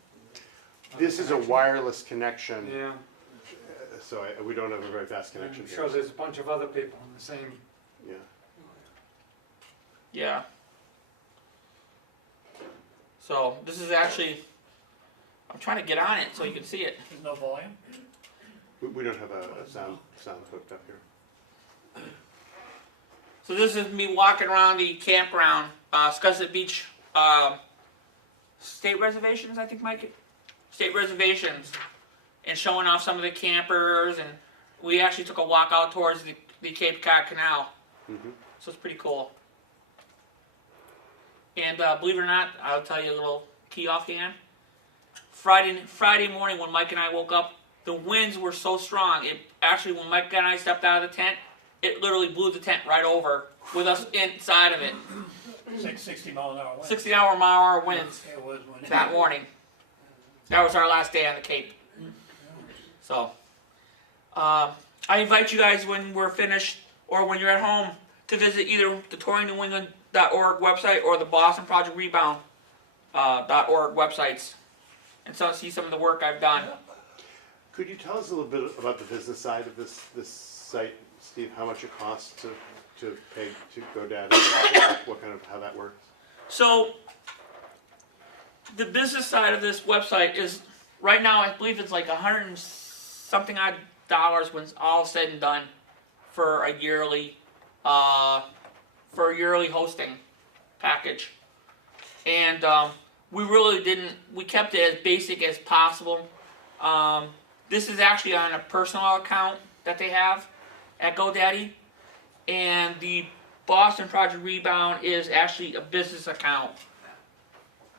This is a wireless connection, Yeah, so we don't have a very fast connection I'm here. sure there's a bunch of other people in the same. Yeah. yeah. So this is actually. I'm trying to get on it so you can see it. There's no volume. We don't have a sound hooked up here. So this is me walking around the campground, Scusset Beach State Reservations, I think, Mike? State Reservations, and showing off some of the campers, and we actually took a walk out towards the Cape Cod Canal. Mm-hmm. So it's pretty cool. And believe it or not, I'll tell you a little key offhand. Friday morning when Mike and I woke up, the winds were so strong. It actually, when Mike and I stepped out of the tent, it literally blew the tent right over with us inside of it. 60 mile an hour wind. 60-mile-an-hour winds It was when that morning. That was our last day on the Cape. So, I invite you guys when we're finished or when you're at home to visit either the touringnew.org website or the bostonprojectrebound.org websites and so see some of the work I've done. Could you tell us a little bit about the business side of this site, Steve? How much it costs to pay to GoDaddy? What kind of how that works? So, the business side of this website is right now. I believe it's like $100 and something odd when it's all said and done for a yearly hosting package, and we really didn't. We kept it as basic as possible. This is actually on a personal account that they have at GoDaddy, and the Boston Project Rebound is actually a business account.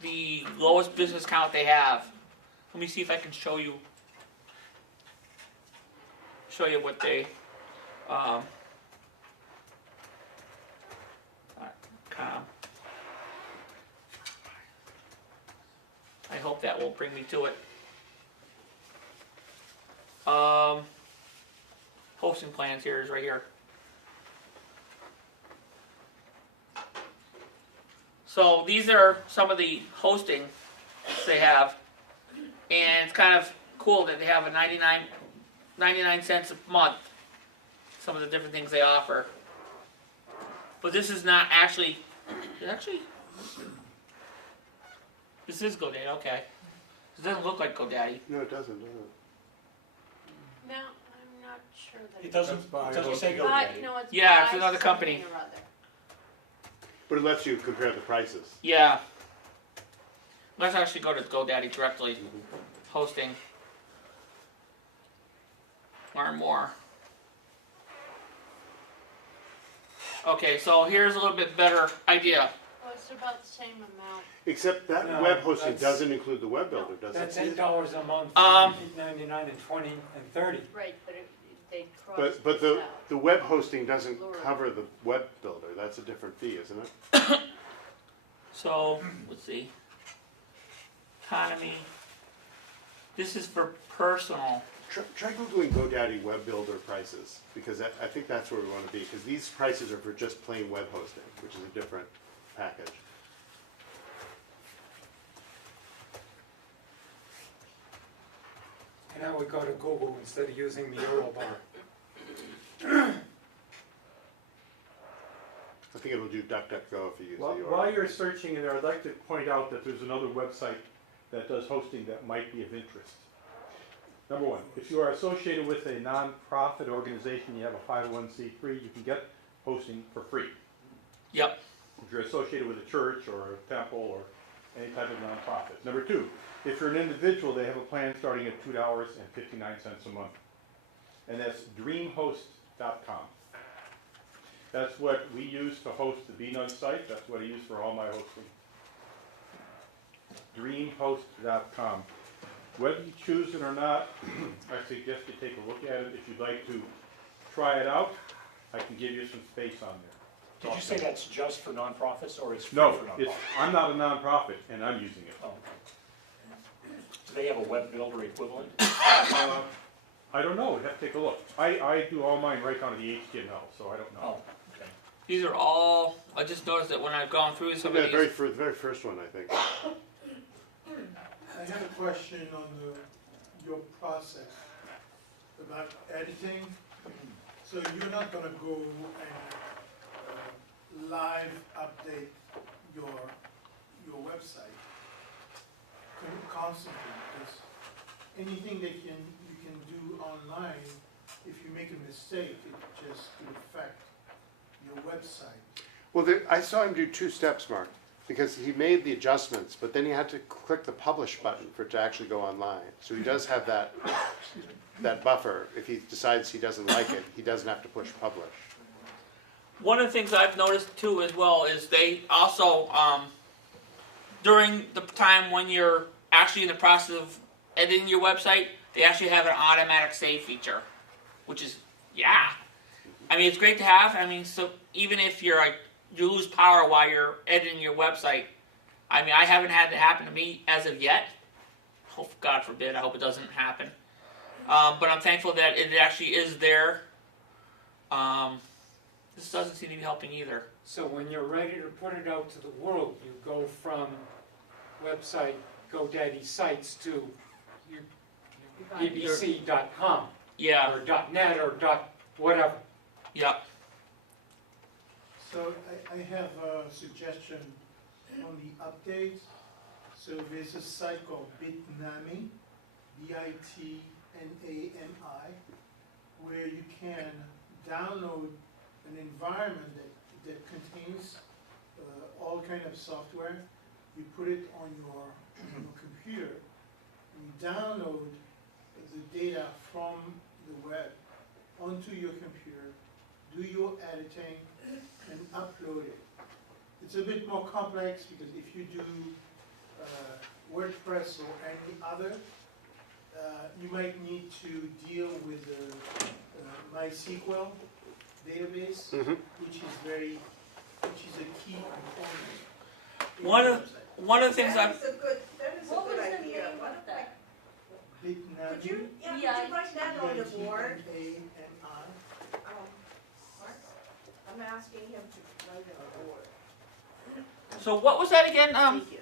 The lowest business account they have. Let me see if I can show you what they .com. I hope that will bring me to it. Hosting plans here is right here. So these are some of the hosting they have, and it's kind of cool that they have a 99 cents a month. Some of the different things they offer, but this is not actually. This is GoDaddy. Okay, it doesn't look like GoDaddy. No, it doesn't, does it? No, I'm not sure that. It doesn't say GoDaddy. No, it's Yeah, it's by another company. something or other. But it lets you compare the prices. Yeah. Let's actually go to GoDaddy directly. Hosting. Learn more. Okay, so here's a little bit better idea. Oh, it's about the same amount. Except that No, web hosting that's- doesn't include the web builder, does That's it? $8 a month, Um, $8.99 and $20 and $30. Right, but they cross But this the out. the web hosting doesn't Lower. cover the web builder. That's a different fee, isn't it? So, let's see. Economy. This is for personal. Try Googling GoDaddy web builder prices, because I think that's where we want to be, because these prices are for just plain web hosting, which is a different package. And I would go to Google instead of using the URL bar. I think it'll do DuckDuckGo if you use the While URL. you're searching in there, I'd like to point out that there's another website that does hosting that might be of interest. Number one, if you are associated with a non-profit organization, you have a 501c3, you can get hosting for free. Yep. If you're associated with a church or a temple or any type of nonprofit. Number two, if you're an individual, they have a plan starting at $2.59 a month. And that's dreamhost.com. That's what we use to host the BNUG site. That's what I use for all my hosting. Dreamhost.com. Whether you choose it or not, I suggest you take a look at it. If you'd like to try it out, I can give you some space on there. Did you say that's just for nonprofits, or it's free No, for it's, nonprofits? I'm not a nonprofit, and I'm using it. Oh. Do they have a web builder equivalent? I don't know, we'd have to take a look. I do all mine right down to the HTML, so I don't know. Oh, okay. These are all. I just noticed that when I've gone through some of The these. very first one, I think. I have a question on your process about editing. So you're not gonna go and live update your website constantly, because anything that you can do online, if you make a mistake, it just could affect your website. Well, I saw him do two steps, Mark, because he made the adjustments, but then he had to click the publish button for it to actually go online. So he does have that buffer. If he decides he doesn't like it, he doesn't have to push publish. One of the things I've noticed too as well is they also, during the time when you're actually in the process of editing your website, they actually have an automatic save feature, which is, yeah. I mean, it's great to have. I mean, so even if you're like, you lose power while you're editing your website, I mean, I haven't had it happen to me as of yet. Hope, God forbid, I hope it doesn't happen. But I'm thankful that it actually is there. This doesn't seem to be helping either. So when you're ready to put it out to the world, you go from website GoDaddy sites to bbc.com Yeah, or .net or whatever. yeah. So I have a suggestion on the updates. So there's a site called Bitnami, Bitnami, where you can download an environment that contains all kind of software. You put it on your computer, and you download the data from the web onto your computer, do your editing, and upload it. It's a bit more complex because if you do WordPress or any other, you might need to deal with MySQL database, Mhm. which is a key component. in One the of- website. One of the things That I've, is a good, that is a What was good the idea. name One of of that? my- Could you, BNUG, could you write that on the board? BNUG. Mark? I'm asking him to write it on the board. so what was that again? Thank you.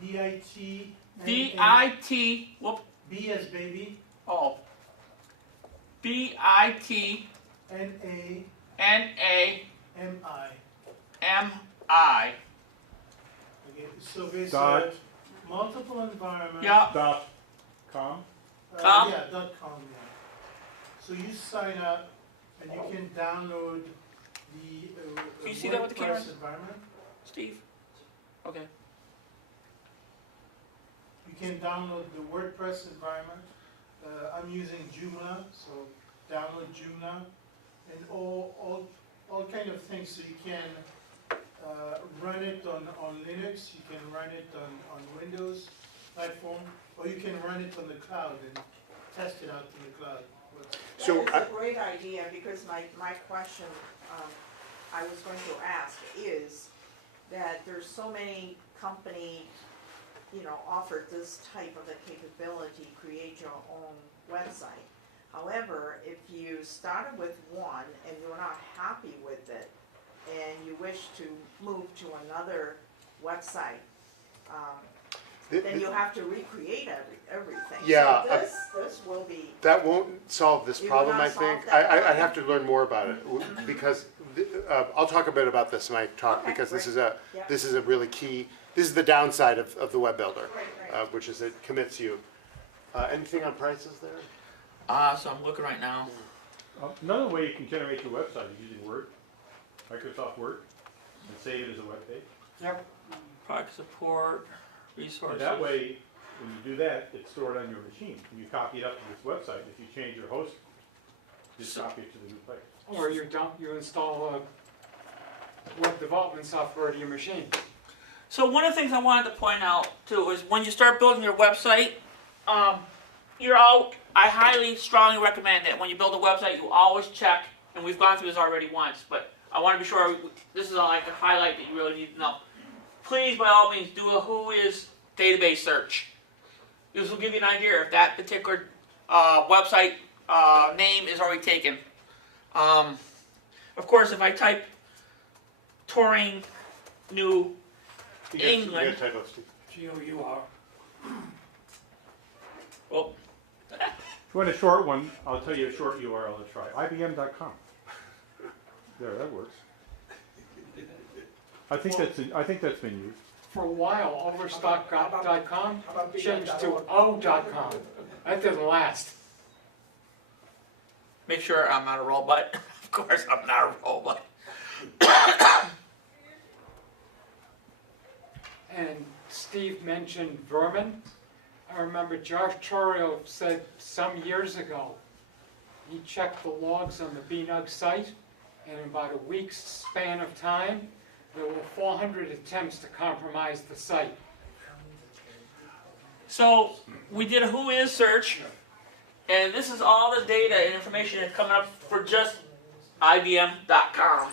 BIT. B-I-T, whoop, B as baby, oh. B-I-T NAMI. N-A-M-I. Okay, so there's Dot. multiple environments. Yeah, .com. Com? Yeah, .com, yeah. So you sign up and you can download the Can you see that with the camera? WordPress environment. Steve? Okay. You can download the WordPress environment. I'm using Joomla, so download Joomla and all kind of things. So you can run it on Linux, you can run it on Windows platform, or you can run it on the cloud and test it out in the cloud. So That is a great idea, because my question, I was going to ask is that there's so many company, offer this type of a capability, create your own website. However, if you started with one and you're not happy with it, and you wish to move to another website, then you have to recreate everything. Yeah, So this will be, that won't solve this You will problem, not I think. solve that I'd have to learn more about it, because, I'll talk a bit about this in my talk, Okay, because great. Yeah. this is a really key, this is the downside of the web builder, Right. which is it commits you. Anything on prices there? So I'm looking right now. Another way you can generate your website is using Word, Microsoft Word, and save it as a web page. Yep. Product support, And resources. that way, when you do that, it's stored on your machine. When you copy it up to this website, if you change your host, just copy it to the new place. Or you install web development software to your machine. So one of the things I wanted to point out too is when you start building your website, I highly, strongly recommend that when you build a website, you always check, and we've gone through this already once, but I want to be sure, this is like a highlight that you really need to know. Please, by all means, do a WHOIS database search. This will give you an idea if that particular website name is already taken. Of course, if I type touring New England. You got typos, Steve. G-O-U-R. Well, If you want a short one, I'll tell you a short URL to try. IBM.com. There, that works. I think that's been used. For a while, overstock.com How about changed to BNUG.org? o.com. That doesn't last. make sure I'm not a robot. Of course, I'm not a robot. And Steve mentioned vermin. I remember Josh Chorio said some years ago, he checked the logs on the BNUG site, and in about a week's span of time, there were 400 attempts to compromise the site. So we did a WHOIS search, and this is all the data and information that's coming up for just IBM.com.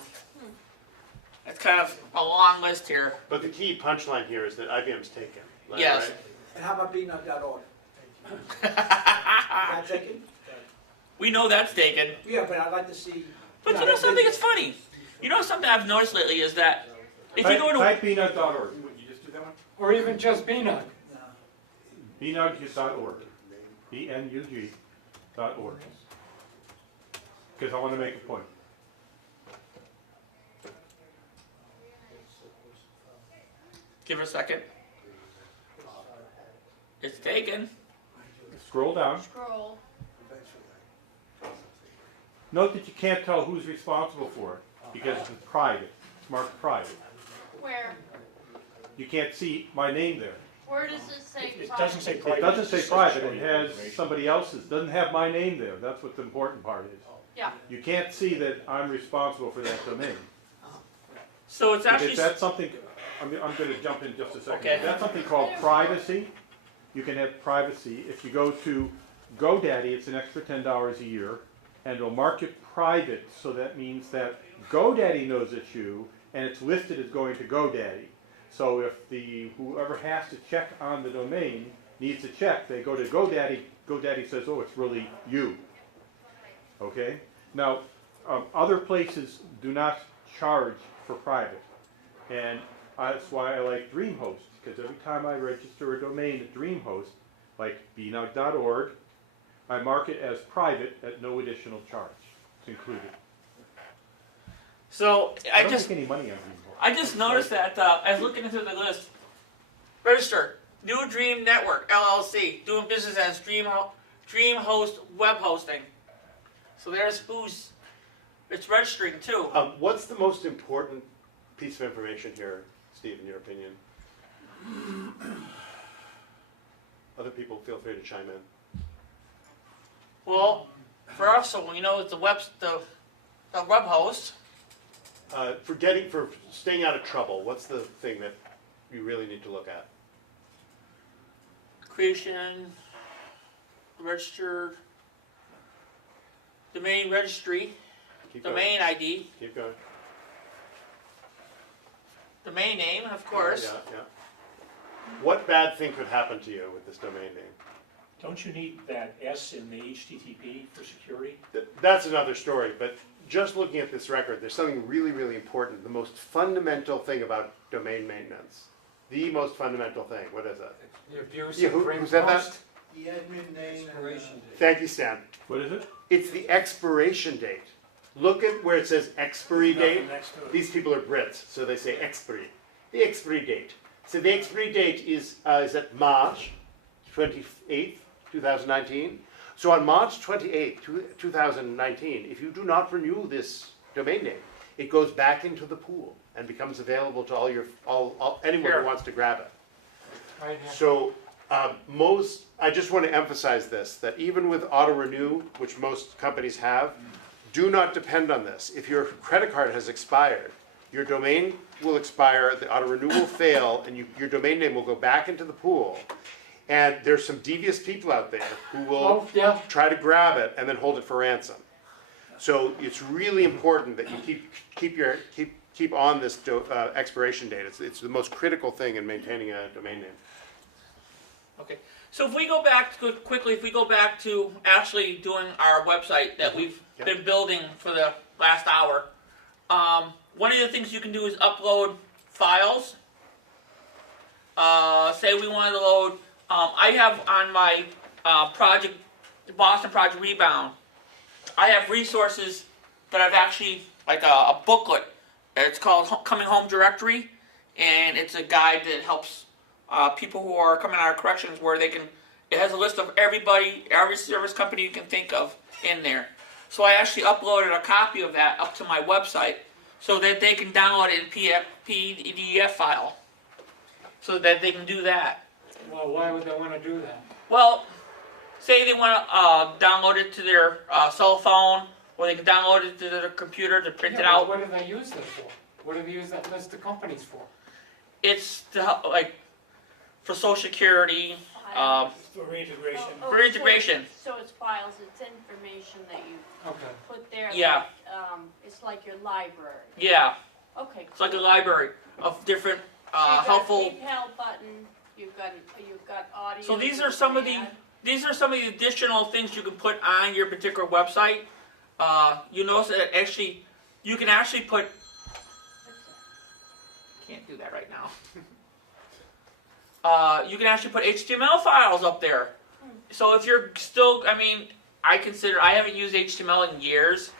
It's kind of a long list here. But the key punchline here is that IBM's taken. Right? Yes. And how about BNUG.org? Not taken? We know that's taken. Yeah, but I'd like to see. But you know something that's funny? You know something I've noticed lately is that if you go to... Type BNUG.org. You just do that one? Or even just BNUG. BNUG.org. BNUG.org. Because I want to make a point. Give it a second. It's taken. Scroll down. Scroll. Note that you can't tell who's responsible for it because it's private. It's marked private. Where? You can't see my name there. Where does it say? It doesn't say It private. doesn't say private, it has somebody else's, doesn't have my name there. That's what the important part is. Yeah. You can't see that I'm responsible for that domain. So it's actually... Because that's something, I'm going to jump in just a second. Okay. That's something called privacy. You can have privacy. If you go to GoDaddy, it's an extra $10 a year. and it'll mark it private, so that means that GoDaddy knows it's you, and it's listed as going to GoDaddy. So if whoever has to check on the domain needs to check, they go to GoDaddy, GoDaddy says, oh, it's really you. Okay? Now, other places do not charge for private, and that's why I like DreamHost, because every time I register a domain at DreamHost, like BNUG.org, I mark it as private at no additional charge. It's included. So I don't make any money on DreamHost. I just noticed that I was looking into the list. Register, New Dream Network, LLC, doing business as DreamHost Web Hosting. So there's who's, it's registering too. What's the most important piece of information here, Steve, in your opinion? Other people feel free to chime in. Well, for us, so we know it's the web host. For staying out of trouble, what's the thing that you really need to look at? Creation, registered, domain registry, Keep going. domain ID, Keep going. domain name, of course. Yeah, yeah. What bad thing could happen to you with this domain name? Don't you need that S in the HTTP for security? That's another story, but just looking at this record, there's something really, really important. The most fundamental thing about domain maintenance. The most fundamental thing. What is it? The abuse Yeah, of who said that? The admin name and, Expiration date. Thank you, Stan. What is it? It's the expiration date. Look at where it says expiry date. Next to it. These people are Brits, so they say expiry. The expiry date. So the expiry date is at March 28th, 2019. So on March 28th, 2019, if you do not renew this domain name, it goes back into the pool and becomes available to anyone Sure. who wants to grab it. Right here. So I just want to emphasize this, that even with auto renew, which most companies have, do not depend on this. If your credit card has expired, your domain will expire, the auto renew will fail, and your domain name will go back into the pool. And there's some devious people out there who will Oh, yeah. try to grab it and then hold it for ransom. So it's really important that you keep on this expiration date. It's the most critical thing in maintaining a domain name. Okay, so if we go back quickly, if we go back to actually doing our website that we've Yep. been building for the last hour, one of the things you can do is upload files. Say we wanted to load, I have on my project, the Boston Project Rebound, I have resources that I've actually, like a booklet. It's called Coming Home Directory, and it's a guide that helps people who are coming out of corrections where they can, it has a list of everybody, every service company you can think of in there. So I actually uploaded a copy of that up to my website so that they can download it in PDF file. So that they can do that. Well, why would they want to do that? Well, say they want to download it to their cell phone, or they can download it to their computer to print it Yeah, out. but what do they use that for? What do they use that list of companies for? It's to help, like for Social Security, For reintegration. For integration. So it's files, it's information that you Okay. put there. Yeah. Like, it's like your library. yeah, Okay. it's like a library of different So you've got a helpful. PayPal button, you've got audio. So these you are some can of the add. these are some of the additional things you can put on your particular website. You notice that actually you can actually put. Can't do that right now. You can actually put HTML files up there. So if you're still, I mean, I haven't used HTML in years.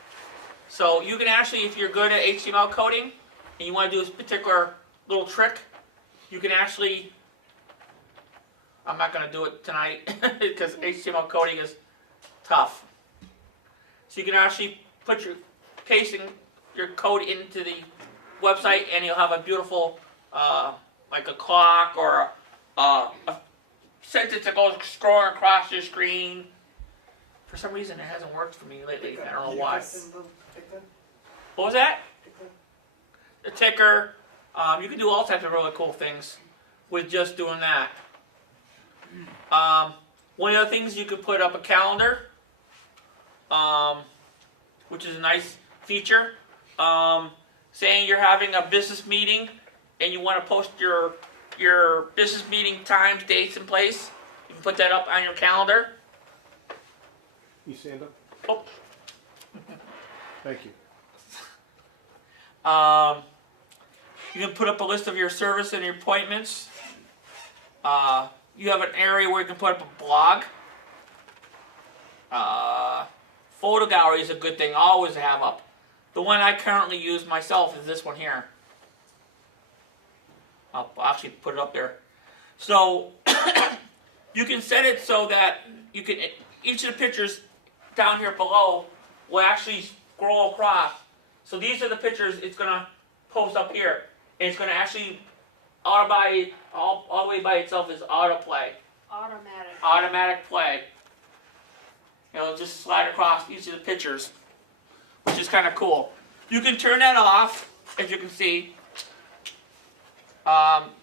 So you can actually, if you're good at HTML coding and you want to do a particular little trick, you can actually, I'm not going to do it tonight because HTML coding is tough. So you can actually pasting your code into the website and you'll have a beautiful, like a clock or a sentence that goes scrolling across your screen. For some reason it hasn't worked for me lately, I don't know why. What was that? A ticker. You can do all types of really cool things with just doing that. One of the things you could put up a calendar. which is a nice feature. Saying you're having a business meeting and you want to post your business meeting times, dates, and place. You can put that up on your calendar. You stand up? Oh. Thank you. You can put up a list of your service and your appointments. You have an area where you can put up a blog. Photo gallery is a good thing always to have up. The one I currently use myself is this one here. I'll actually put it up there. So you can set it so that you can, each of the pictures down here below will actually scroll across. So these are the pictures it's going to post up here. And it's going to actually all the way by itself is autoplay. Automatic. Automatic play. It'll just slide across each of the pictures, which is kind of cool. You can turn that off, as you can see.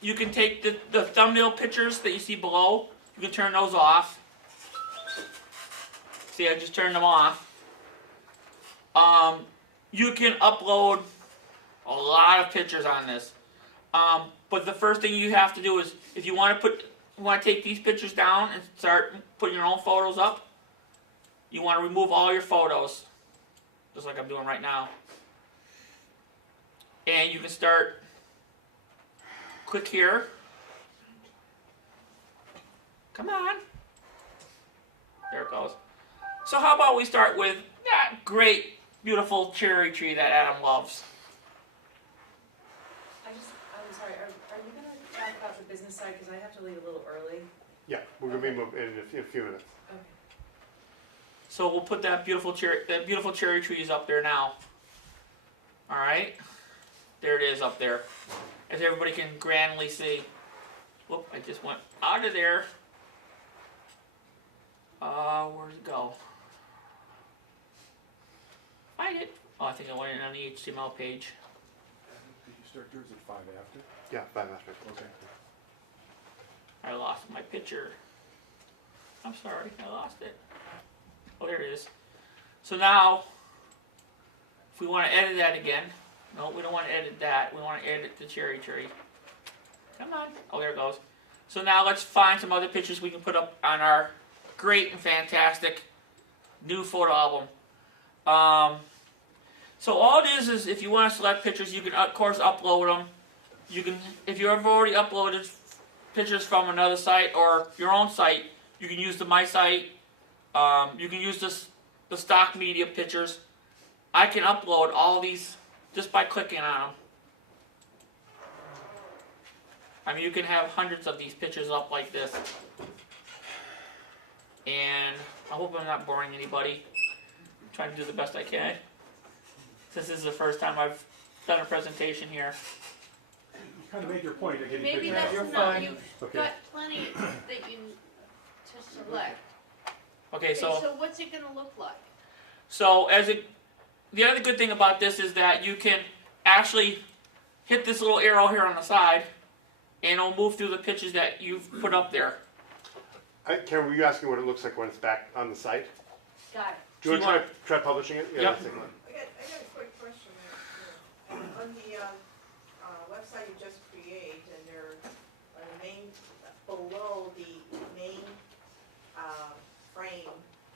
You can take the thumbnail pictures that you see below. You can turn those off. See, I just turned them off. You can upload a lot of pictures on this. But the first thing you have to do is, if you want to take these pictures down and start putting your own photos up, you want to remove all your photos, just like I'm doing right now. And you can start, click here. Come on. There it goes. So how about we start with that great, beautiful cherry tree that Adam loves. I'm sorry, are you gonna talk about the business side, because I have to leave a little early? Yeah, we're gonna be moving in a few minutes. Okay. So we'll put that beautiful cherry tree is up there now. All right, there it is up there, as everybody can grandly see. Whoop! I just went out of there. Where'd it go? Find it. Oh, I think I went in on the HTML page. Did you start yours at 5 after? Yeah, 5 after. Okay. I lost my picture. I'm sorry, I lost it. Oh, there it is. So now, if we want to edit that again, no, we don't want to edit that. We want to edit the cherry tree. Come on. Oh, there it goes. So now let's find some other pictures we can put up on our great and fantastic new photo album. So all it is if you want to select pictures, you can of course upload them. You can, if you have already uploaded pictures from another site or your own site, you can use the My Site. You can use the stock media pictures. I can upload all these just by clicking on them. I mean, you can have hundreds of these pictures up like this. And I hope I'm not boring anybody. I'm trying to do the best I can. This is the first time I've done a presentation here. You kind of made your point of getting Maybe pictures. that's You're not, fine. you've Okay. got plenty that you, to select. Okay, so what's it gonna look like? the other good thing about this is that you can actually hit this little arrow here on the side, and it'll move through the pictures that you've put up there. Karen, were you asking what it looks like when it's back on the site? Got it. Do you So want to try publishing it? Yep. Let's take a look. I got a quick question. On the website you just create, and there, on the main, below the main frame,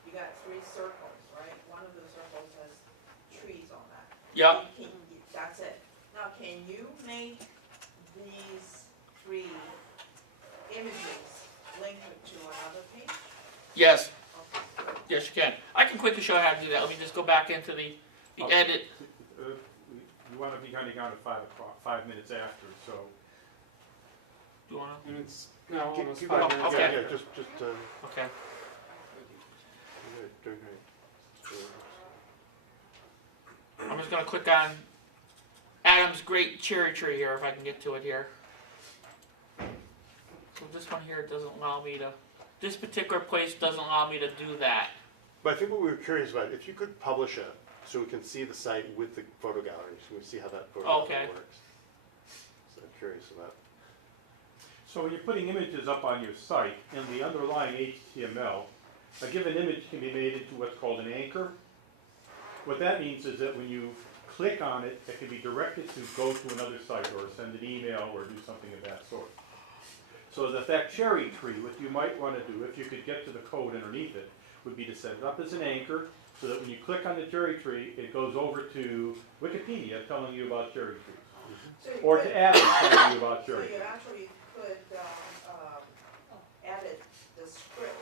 you got 3 circles, right? One of the circles has trees on that. Yep. That's it. Now, can you make these 3 images link to another page? Yes. Okay. Yes, you can. I can quickly show you how to do that. Let me just go back into the edit. You want to be kind of down at 5 o'clock, 5 minutes after, so. Do you want And it's now Keep- almost keep 5 going. minutes. Okay. Yeah, just, to? Okay. you're doing great. I'm just going to click on Adam's great cherry tree here, if I can get to it here. So this one here doesn't allow me to, this particular place doesn't allow me to do that. But I think what we were curious about, if you could publish it, so we can see the site with the photo gallery, so we see how that photo gallery Okay. works. So I'm curious about. So when you're putting images up on your site, in the underlying HTML, a given image can be made into what's called an anchor. What that means is that when you click on it, it can be directed to go to another site or send an email or do something of that sort. So that cherry tree, what you might want to do, if you could get to the code underneath it, would be to set it up as an anchor so that when you click on the cherry tree, it goes over to Wikipedia telling you about cherry trees. So you Or could- to Adam telling you about So cherry you trees. actually could, edit the script.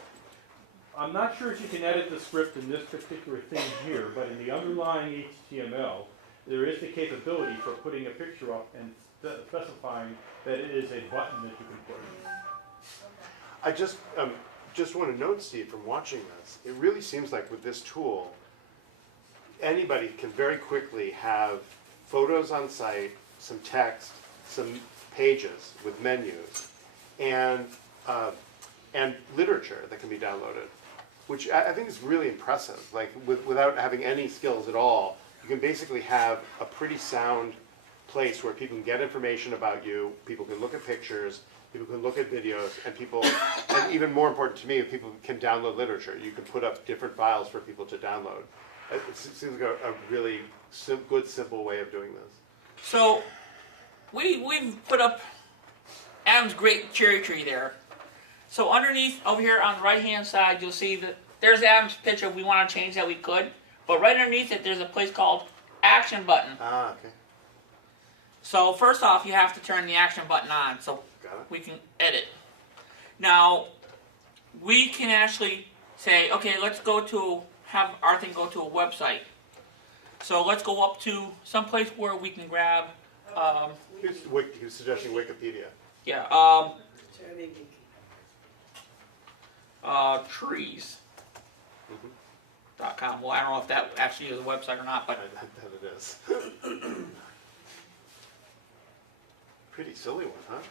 I'm not sure if you can edit the script in this particular thing here, but in the underlying HTML, there is the capability for putting a picture up and specifying that it is a button that you can put. I just want to note, Steve, from watching this, it really seems like with this tool, anybody can very quickly have photos on site, some text, some pages with menus, and literature that can be downloaded, which I think is really impressive. Like without having any skills at all, you can basically have a pretty sound place where people can get information about you, people can look at pictures, people can look at videos, and even more important to me, people can download literature. You can put up different files for people to download. It seems like a really good, simple way of doing this. So we've put up Adam's great cherry tree there. So underneath over here on the right hand side, you'll see that there's Adam's picture. If we want to change that, we could. But right underneath it, there's a place called Action Button. Ah, okay. So first off, you have to turn the action button on so Got it. we can edit. Now, we can actually say, okay, let's have our thing go to a website. So let's go up to some place where we can grab, He was suggesting Wikipedia. trees.com. Well, I don't know if that actually is a website or not, but I bet it is. Pretty silly one,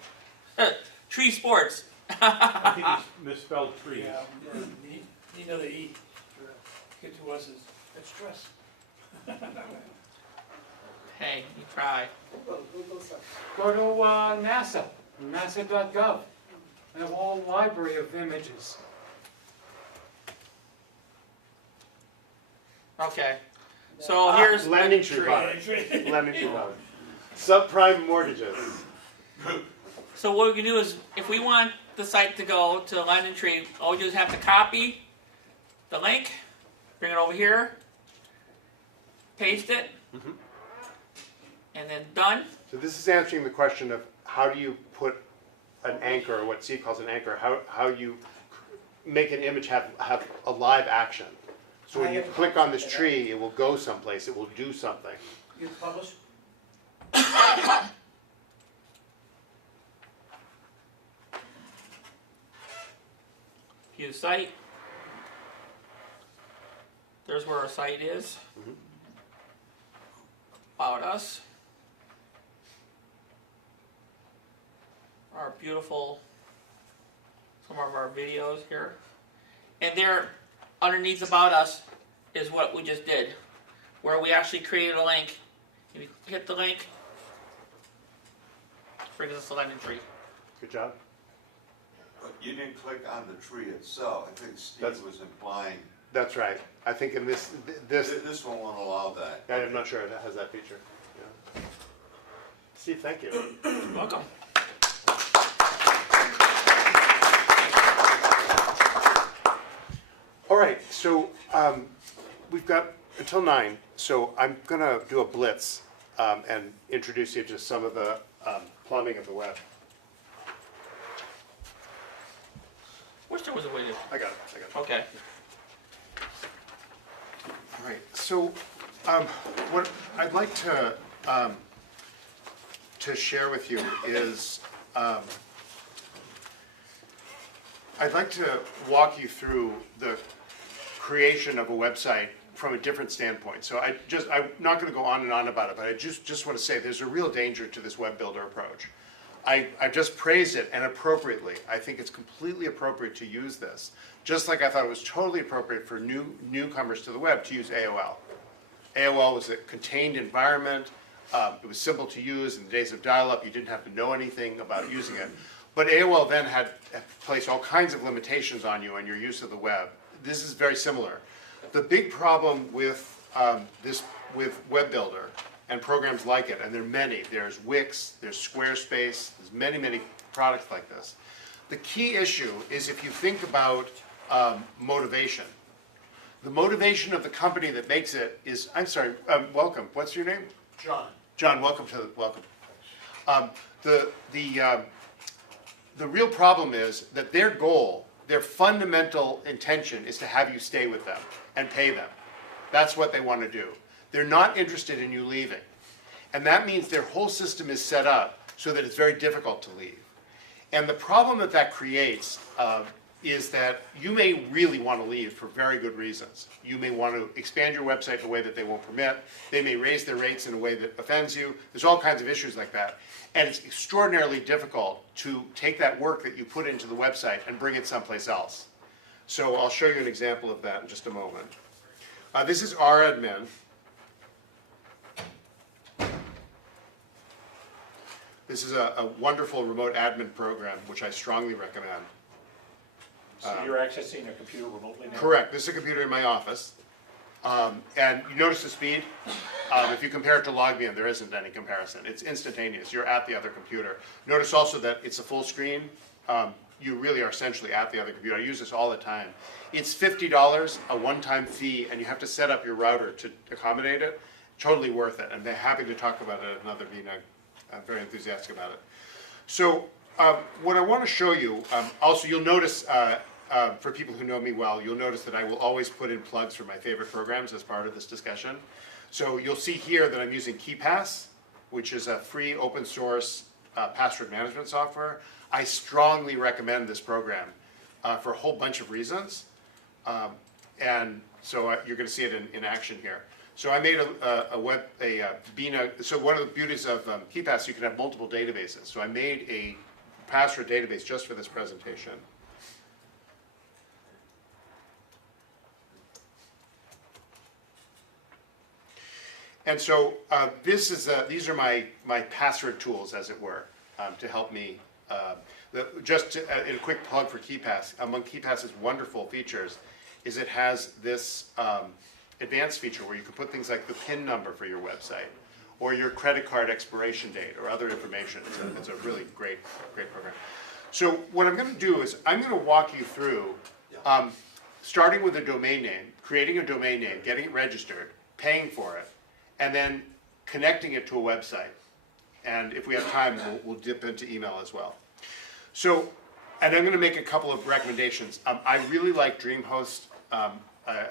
huh? Tree Sports. I think it's misspelled trees. Need another E. Get to us it's stress. Hey, you try. Go to NASA, nasa.gov. They have a whole library of images. Okay. So here's Lending tree product. Lending tree product. Subprime mortgages. So what we can do is, if we want the site to go to Lending Tree, all we do is have to copy the link, bring it over here, paste it, and then done. So this is answering the question of how do you put an anchor, or what Steve calls an anchor, how you make an image have a live action. So when you click on this tree, it will go someplace, it will do something. You publish? View site. There's where our site is. About us. Our beautiful, some of our videos here. And there, underneath About Us, is what we just did, where we actually created a link. If you hit the link, brings us to Lending Tree. Good job. But you didn't click on the tree itself. I think Steve That's- was implying, That's right. I think in this this one won't allow that. I'm not sure it has that feature. Yeah. Steve, thank you. You're welcome. All right, so we've got until 9, so I'm going to do a blitz and introduce you to some of the plumbing of the web. Wish there was a way to. I got it. Okay. All right, so what I'd like to share with you is I'd like to walk you through the creation of a website from a different standpoint. So I'm not going to go on and on about it, but I just want to say there's a real danger to this web builder approach. I just praised it, and appropriately. I think it's completely appropriate to use this, just like I thought it was totally appropriate for newcomers to the web to use AOL. AOL was a contained environment. It was simple to use. In the days of dial-up, you didn't have to know anything about using it. But AOL then had placed all kinds of limitations on you and your use of the web. This is very similar. The big problem with this with Web Builder and programs like it, and there are many. There's Wix, there's Squarespace, there's many products like this. The key issue is if you think about motivation. The motivation of the company that makes it is, I'm sorry, welcome. What's your name? John. John, welcome. The real problem is that their goal, their fundamental intention is to have you stay with them and pay them. That's what they want to do. They're not interested in you leaving. And that means their whole system is set up so that it's very difficult to leave. And the problem that that creates is that you may really want to leave for very good reasons. You may want to expand your website in a way that they won't permit. They may raise their rates in a way that offends you. There's all kinds of issues like that. And it's extraordinarily difficult to take that work that you put into the website and bring it someplace else. So I'll show you an example of that in just a moment. This is RAdmin. This is a wonderful remote admin program, which I strongly recommend. So you're accessing a computer remotely now? Correct. This is a computer in my office. And you notice the speed? If you compare it to LogMeIn, there isn't any comparison. It's instantaneous. You're at the other computer. Notice also that it's a full screen. You really are essentially at the other computer. I use this all the time. It's $50, a one-time fee, and you have to set up your router to accommodate it. Totally worth it. And they're happy to talk about it at another BNUG. I'm very enthusiastic about it. So what I want to show you, also you'll notice, for people who know me well, you'll notice that I will always put in plugs for my favorite programs as part of this discussion. So you'll see here that I'm using KeePass, which is a free open source password management software. I strongly recommend this program for a whole bunch of reasons. And so you're going to see it in action here. So I made a BNUG, so one of the beauties of KeePass, you can have multiple databases. So I made a password database just for this presentation. And so these are my password tools, as it were, to help me. In a quick plug for KeePass, among KeePass's wonderful features is it has this advanced feature where you can put things like the PIN number for your website or your credit card expiration date or other information. It's a really great program. So what I'm going to do is I'm going to walk you through starting with a domain name, creating a domain name, getting it registered, paying for it, and then connecting it to a website. And if we have time, we'll dip into email as well. So, and I'm going to make a couple of recommendations. I really like DreamHost.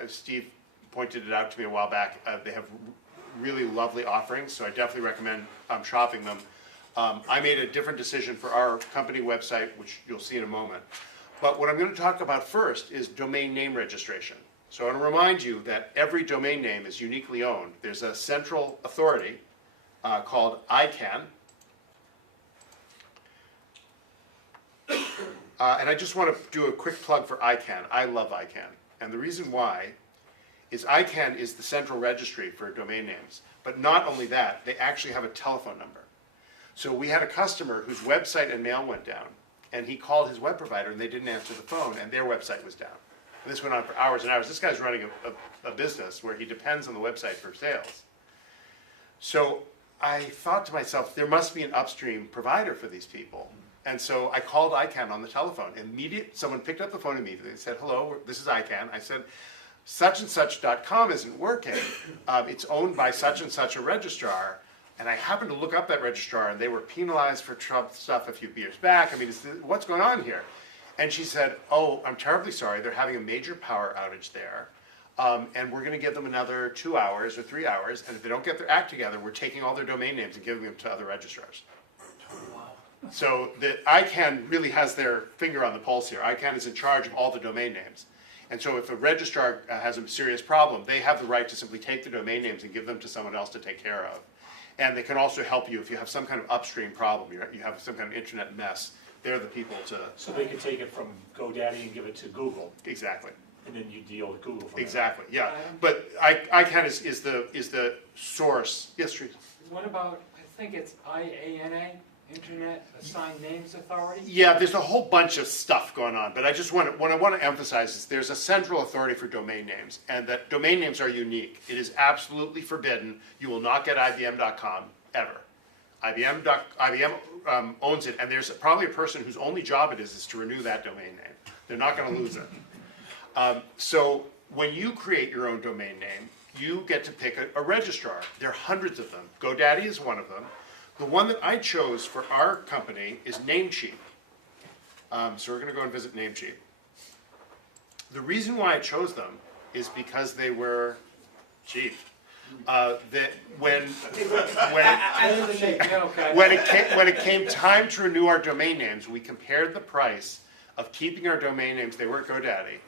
Steve pointed it out to me a while back. They have really lovely offerings, so I definitely recommend shopping them. I made a different decision for our company website, which you'll see in a moment. But what I'm going to talk about first is domain name registration. So I want to remind you that every domain name is uniquely owned. There's a central authority called ICANN. And I just want to do a quick plug for ICANN. I love ICANN. And the reason why is ICANN is the central registry for domain names. But not only that, they actually have a telephone number. So we had a customer whose website and mail went down, and he called his web provider and they didn't answer the phone and their website was down. And this went on for hours and hours. This guy's running a business where he depends on the website for sales. So I thought to myself, there must be an upstream provider for these people. And so I called ICANN on the telephone. Someone picked up the phone immediately and said, hello, this is ICANN. I said, such and such.com isn't working. It's owned by such and such a registrar. And I happened to look up that registrar and they were penalized for Trump stuff a few years back. I mean, what's going on here? And she said, oh, I'm terribly sorry. They're having a major power outage there. And we're going to give them another 2 hours or 3 hours. And if they don't get their act together, we're taking all their domain names and giving them to other registrars. So the ICANN really has their finger on the pulse here. ICANN is in charge of all the domain names. And so if a registrar has a serious problem, they have the right to simply take the domain names and give them to someone else to take care of. And they can also help you if you have some kind of upstream problem, you have some kind of internet mess. They're the people to... So they could take it from GoDaddy and give it to Google. Exactly. And then you deal with Google from Exactly, yeah. But ICANN is the source. Yes, Teresa? What about, I think it's IANA, Internet Assigned Names Authority? Yeah, there's a whole bunch of stuff going on, but what I want to emphasize is there's a central authority for domain names, and that domain names are unique. It is absolutely forbidden. You will not get IBM.com ever. IBM owns it, and there's probably a person whose only job it is to renew that domain name. They're not going to lose it. So when you create your own domain name, you get to pick a registrar. There are hundreds of them. GoDaddy is one of them. The one that I chose for our company is Namecheap. So we're going to go and visit Namecheap. The reason why I chose them is because they were cheap. When it came time to renew our domain names, we compared the price of keeping our domain names, they were at GoDaddy,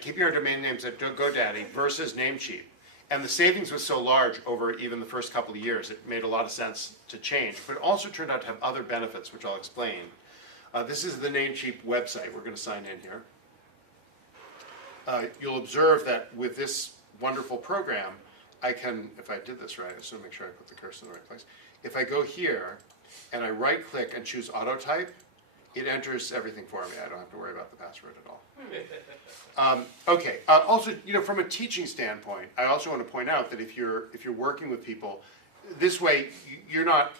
keeping our domain names at GoDaddy versus Namecheap. And the savings was so large over even the first couple of years, it made a lot of sense to change. But it also turned out to have other benefits, which I'll explain. This is the Namecheap website. We're going to sign in here. You'll observe that with this wonderful program, I can, if I did this right, I just want to make sure I put the cursor in the right place. If I go here and I right-click and choose auto-type, it enters everything for me. I don't have to worry about the password at all. Okay. Also, from a teaching standpoint, I also want to point out that if you're working with people, this way you're not.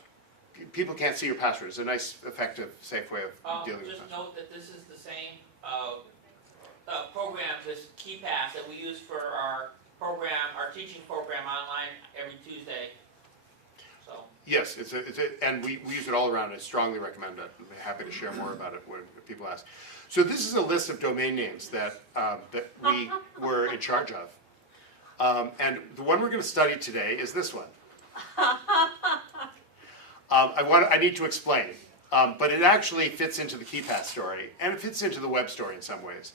People can't see your password. It's a nice, effective, safe way of dealing with it. Just note that this is the same program, this KeyPass that we use for our teaching program online every Tuesday. So. Yes, and we use it all around. I strongly recommend it. I'm happy to share more about it when people ask. So this is a list of domain names that we were in charge of. And the one we're going to study today is this one. I need to explain, but it actually fits into the KeyPass story, and it fits into the web story in some ways.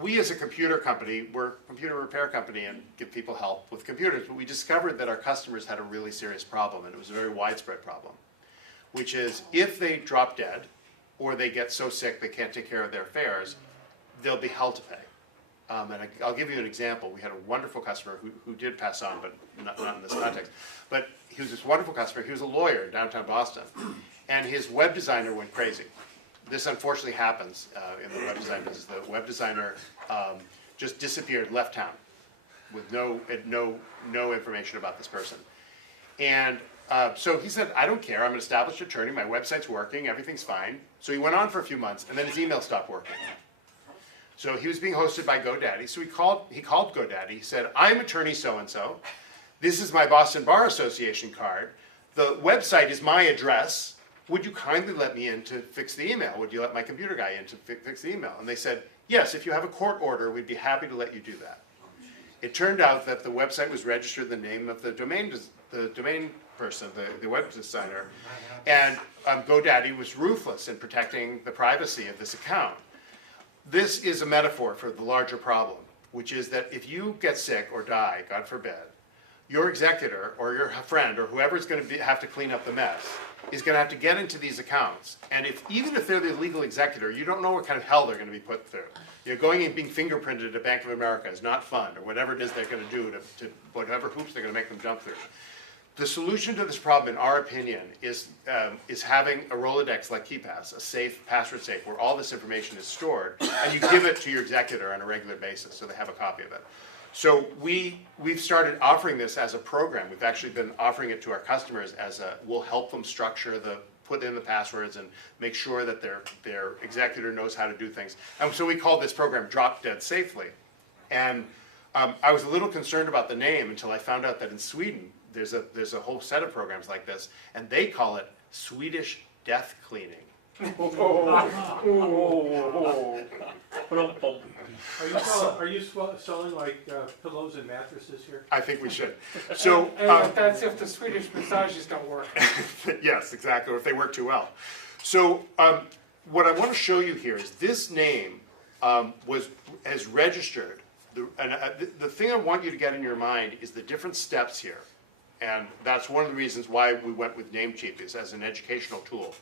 We as a computer company, we're a computer repair company and give people help with computers, but we discovered that our customers had a really serious problem, and it was a very widespread problem, which is if they drop dead or they get so sick they can't take care of their affairs, they'll be held to pay. And I'll give you an example. We had a wonderful customer who did pass on, but not in this context. But he was this wonderful customer. He was a lawyer in downtown Boston, and his web designer went crazy. This unfortunately happens in the web design business. The web designer just disappeared, left town, with no information about this person. And so he said, I don't care, I'm an established attorney, my website's working, everything's fine. So he went on for a few months, and then his email stopped working. So he was being hosted by GoDaddy, so he called GoDaddy, he said, I'm attorney so-and-so, this is my Boston Bar Association card, the website is my address, would you kindly let me in to fix the email? Would you let my computer guy in to fix the email? And they said, yes, if you have a court order, we'd be happy to let you do that. It turned out that the website was registered the name of the domain person, the web designer, and GoDaddy was ruthless in protecting the privacy of this account. This is a metaphor for the larger problem, which is that if you get sick or die, God forbid, your executor or your friend or whoever's going to have to clean up the mess is going to have to get into these accounts. And even if they're the legal executor, you don't know what kind of hell they're going to be put through. Going and being fingerprinted at Bank of America is not fun, or whatever it is they're going to do to whatever hoops they're going to make them jump through. The solution to this problem, in our opinion, is having a Rolodex like KeyPass, a safe, password safe, where all this information is stored, and you give it to your executor on a regular basis so they have a copy of it. So we've started offering this as a program. We've actually been offering it to our customers we'll help them structure put in the passwords and make sure that their executor knows how to do things. And so we call this program Drop Dead Safely. And I was a little concerned about the name until I found out that in Sweden, there's a whole set of programs like this, and they call it Swedish death cleaning. Are you selling like pillows and mattresses here? I think we should. So that's if the Swedish massages don't work. Yes, exactly, or if they work too well. So what I want to show you here is this name has registered. The thing I want you to get in your mind is the different steps here. And that's one of the reasons why we went with Namecheap, is as an educational tool.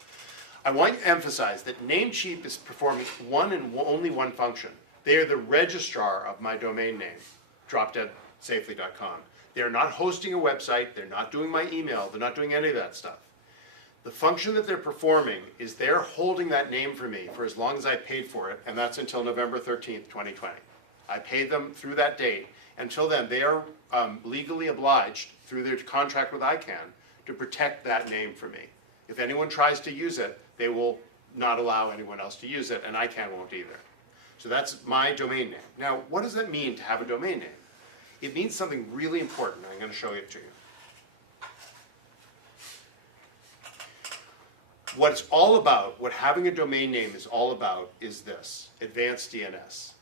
I want to emphasize that Namecheap is performing one and only one function. They are the registrar of my domain name, dropdeadsafely.com. They're not hosting a website, they're not doing my email, they're not doing any of that stuff. The function that they're performing is they're holding that name for me for as long as I paid for it, and that's until November 13th, 2020. I paid them through that date. Until then, they are legally obliged through their contract with ICANN to protect that name for me. If anyone tries to use it, they will not allow anyone else to use it, and ICANN won't either. So that's my domain name. Now, what does that mean to have a domain name? It means something really important. I'm going to show it to you. What it's all about, what having a domain name is all about, is this, advanced DNS.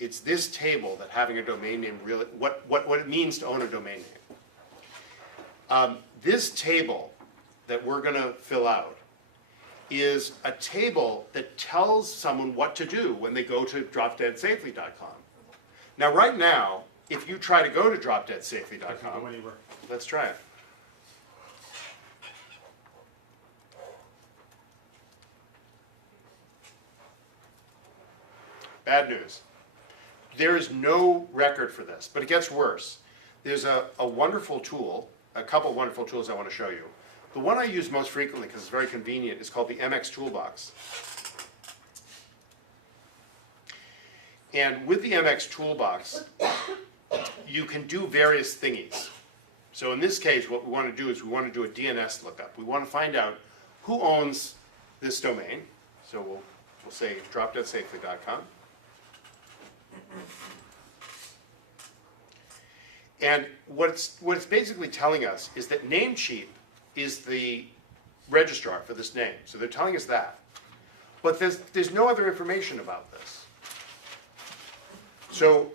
It's this table that having a domain name really, what it means to own a domain name. This table that we're going to fill out is a table that tells someone what to do when they go to dropdeadsafely.com. Now, right now, if you try to go to dropdeadsafely.com, Go anywhere. let's try it. Bad news. There is no record for this, but it gets worse. There's a wonderful tool, a couple of wonderful tools I want to show you. The one I use most frequently because it's very convenient is called the MX Toolbox. And with the MX Toolbox, you can do various thingies. So in this case, what we want to do is we want to do a DNS lookup. We want to find out who owns this domain. So we'll say dropdeadsafely.com. And what it's basically telling us is that Namecheap is the registrar for this name. So they're telling us that. But there's no other information about this. So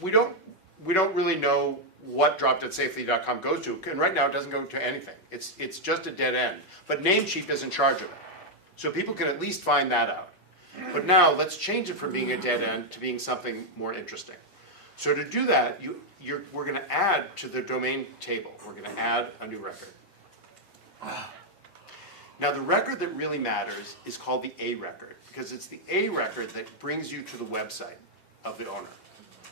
we don't really know what dropdeadsafely.com goes to. And right now it doesn't go to anything. It's just a dead end. But Namecheap is in charge of it. So people can at least find that out. But now let's change it from being a dead end to being something more interesting. So to do that, we're going to add to the domain table. We're going to add a new record. Now the record that really matters is called the A record, because it's the A record that brings you to the website of the owner.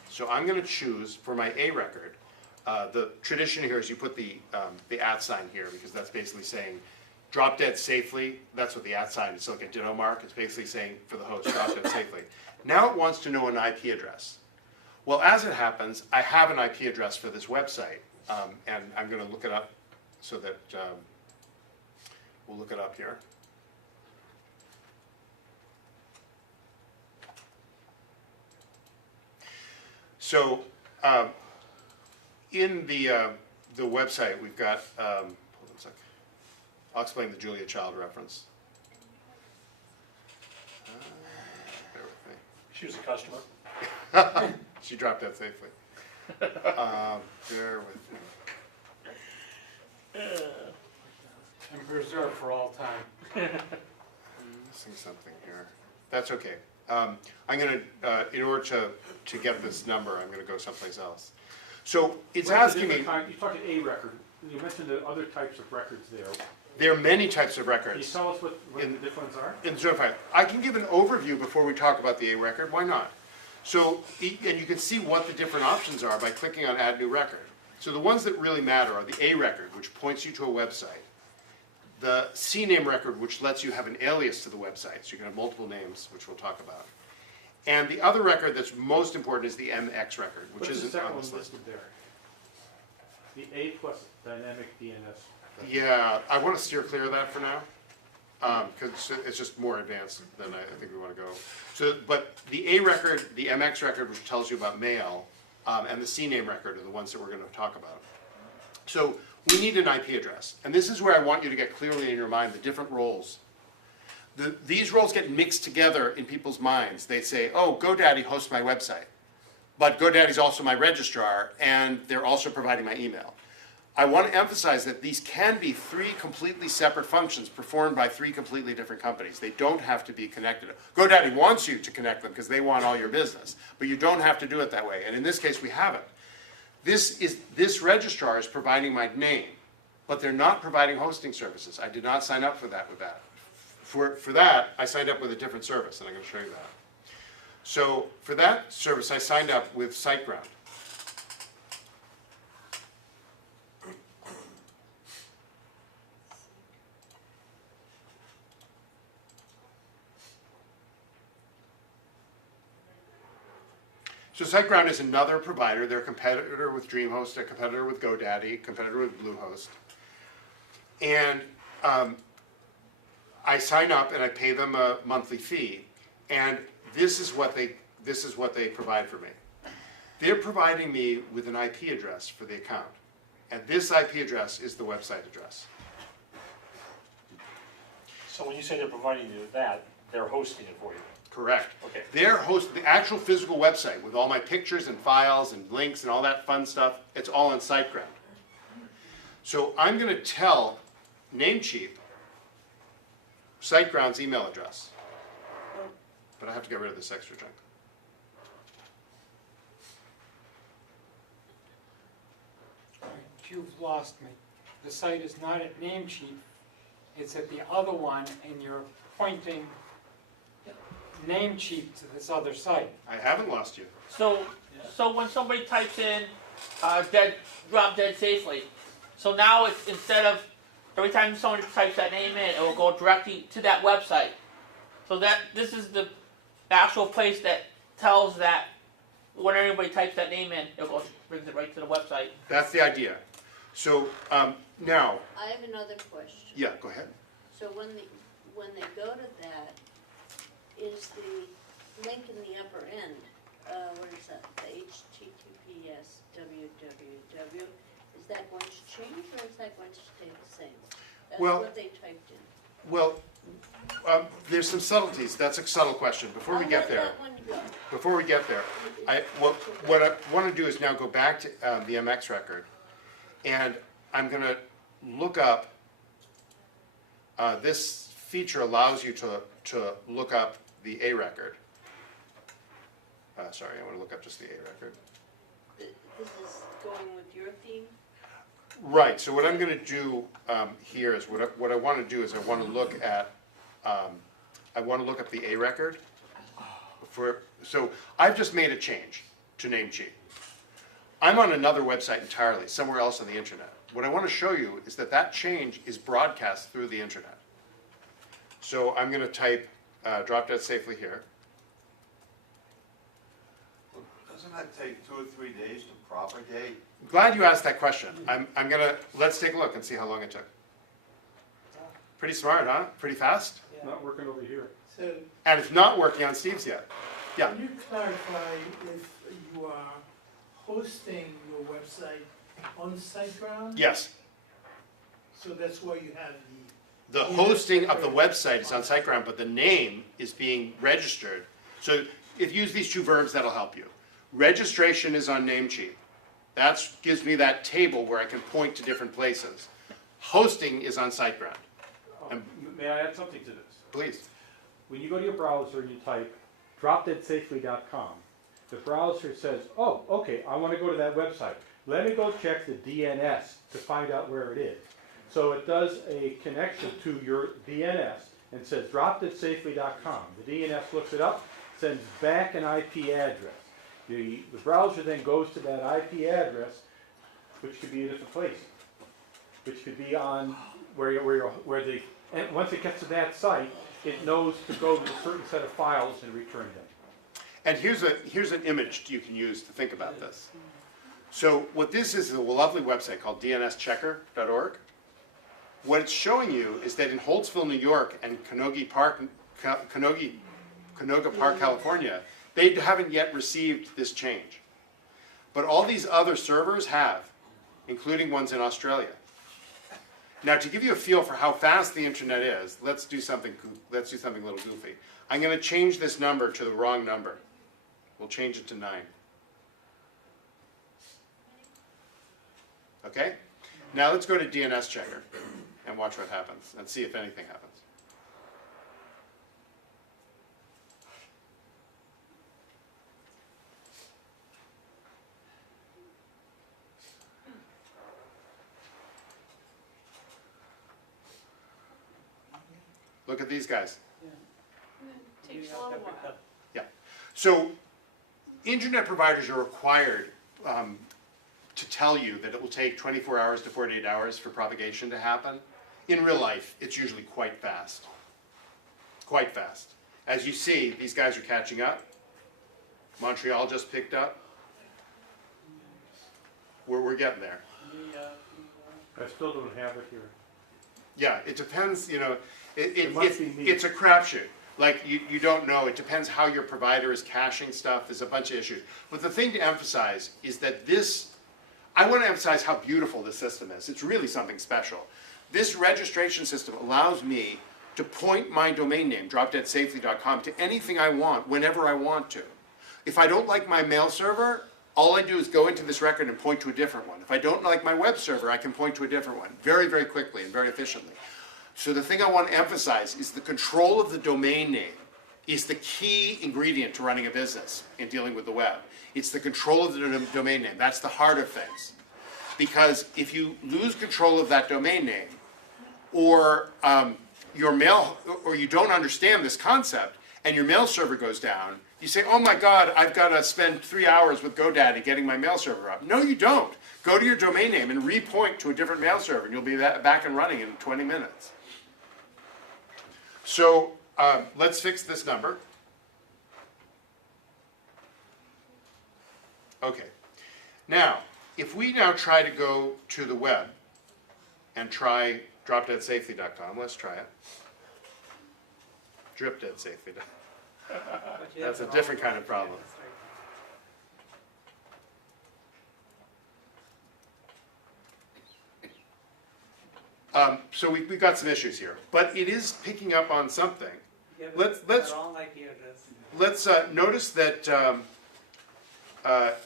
So I'm going to choose for my A record, the tradition here is you put the @ sign here, because that's basically saying drop dead safely. That's what the @ sign is. It's like a ditto mark. It's basically saying for the host, drop dead safely. Now it wants to know an IP address. Well, as it happens, I have an IP address for this website, and I'm going to look it up so that we'll look it up here. So in the website, we've got, hold on a sec. I'll explain the Julia Child reference. Bear with me. She was a customer. She dropped that safely. Bear with me. And preserved for all time. I'm missing something here. That's okay. I'm going to, in order to get this number, I'm going to go someplace else. So it's asking me. You talked A record. You mentioned the other types of records there. There are many types of Can you records. tell us what the different ones are? In Zone I can give an overview before we talk about the A record. Why not? So, and you can see what the different options are by clicking on Add New Record. So the ones that really matter are the A record, which points you to a website. The CNAME record, which lets you have an alias to the website, so you can have multiple names, which we'll talk about. And the other record that's most important is the MX record, which What's the isn't second on one this list. listed there? The A plus dynamic DNS. Yeah, I want to steer clear of that for now, because it's just more advanced than I think we want to go. So, but the A record, the MX record, which tells you about mail, and the CNAME record are the ones that we're going to talk about. So we need an IP address, and this is where I want you to get clearly in your mind the different roles. These roles get mixed together in people's minds. They say, oh, GoDaddy hosts my website, but GoDaddy's also my registrar, and they're also providing my email. I want to emphasize that these can be 3 completely separate functions performed by 3 completely different companies. They don't have to be connected. GoDaddy wants you to connect them because they want all your business, but you don't have to do it that way. And in this case, we haven't. This registrar is providing my name, but they're not providing hosting services. I did not sign up for that with that. For that, I signed up with a different service, and I'm going to show you that. So for that service, I signed up with SiteGround. So SiteGround is another provider. They're a competitor with DreamHost, a competitor with GoDaddy, a competitor with Bluehost. And I sign up and I pay them a monthly fee, and this is what they provide for me. They're providing me with an IP address for the account, and this IP address is the website address. So when you say they're providing you that, they're hosting it for you? Correct. Okay. They're hosting the actual physical website with all my pictures and files and links and all that fun stuff. It's all on SiteGround. So I'm going to tell Namecheap SiteGround's email address, but I have to get rid of this extra junk. You've lost me. The site is not at Namecheap, it's at the other one, and you're pointing Namecheap to this other site. I haven't lost you. So when somebody types in drop dead safely, so now it's, instead of every time somebody types that name in, it will go directly to that website. So this is the actual place that tells that when everybody types that name in, it brings it right to the website. That's the idea. So now, I have another question. yeah, go ahead. So when they go to that, is the link in the upper end, what is that, the HTTPS www, is that going to change or is that going to stay the same? That's Well- what they typed in. Well, there's some subtleties. That's a subtle question. Before we get there, what I want to do is now go back to the MX record, and I'm going to look up. This feature allows you to look up the A record. Sorry, I want to look up just the A record. This is going with your theme? Right. So what I'm going to do here is what I want to do is I want to look at the A record. So I've just made a change to Namecheap. I'm on another website entirely, somewhere else on the internet. What I want to show you is that change is broadcast through the internet. So I'm going to type drop dead safely here. Doesn't that take 2 or 3 days to propagate? Glad you asked that question. Let's take a look and see how long it took. Pretty smart, huh? Pretty fast? Not working over here. So, And it's not working on Steve's yet. Yeah. can you clarify if you are hosting your website on SiteGround? Yes. So that's why you have The hosting of the website is on SiteGround, but the name is being registered. So if you use these two verbs, that'll help you. Registration is on Namecheap. That gives me that table where I can point to different places. Hosting is on SiteGround. May I add something to this? Please. When you go to your browser and you type dropdeadsafely.com, the browser says, oh, okay, I want to go to that website. Let me go check the DNS to find out where it is. So it does a connection to your DNS and says dropdeadsafely.com. The DNS looks it up, sends back an IP address. The browser then goes to that IP address, which could be a different place, which could be on and once it gets to that site, it knows to go to a certain set of files and return them. And here's an image you can use to think about this. So what this is a lovely website called dnschecker.org. What it's showing you is that in Holtsville, New York, and Canoga Park, California, they haven't yet received this change. But all these other servers have, including ones in Australia. Now, to give you a feel for how fast the internet is, let's do something a little goofy. I'm going to change this number to the wrong number. We'll change it to 9. Okay? Now let's go to DNS Checker and watch what happens and see if anything happens. Look at these guys. Takes a little while. Yeah. So internet providers are required to tell you that it will take 24 hours to 48 hours for propagation to happen. In real life, it's usually quite fast. Quite fast. As you see, these guys are catching up. Montreal just picked up. We're getting there. I still don't have it here. Yeah, it depends, you know, It must be me. it's a crapshoot. Like, you don't know, it depends how your provider is caching stuff, there's a bunch of issues. But the thing to emphasize is that I want to emphasize how beautiful this system is. It's really something special. This registration system allows me to point my domain name, dropdeadsafely.com, to anything I want, whenever I want to. If I don't like my mail server, all I do is go into this record and point to a different one. If I don't like my web server, I can point to a different one very, very quickly and very efficiently. So the thing I want to emphasize is the control of the domain name is the key ingredient to running a business in dealing with the web. It's the control of the domain name. That's the heart of things. Because if you lose control of that domain name, or you don't understand this concept, and your mail server goes down, you say, oh my God, I've got to spend 3 hours with GoDaddy getting my mail server up. No, you don't. Go to your domain name and repoint to a different mail server, and you'll be back and running in 20 minutes. So let's fix this number. Okay. Now, if we now try to go to the web and try dropdeadsafely.com, let's try it. Dripdeadsafely.com. That's a different kind of problem. So we've got some issues here, but it is picking up on something. Let's notice that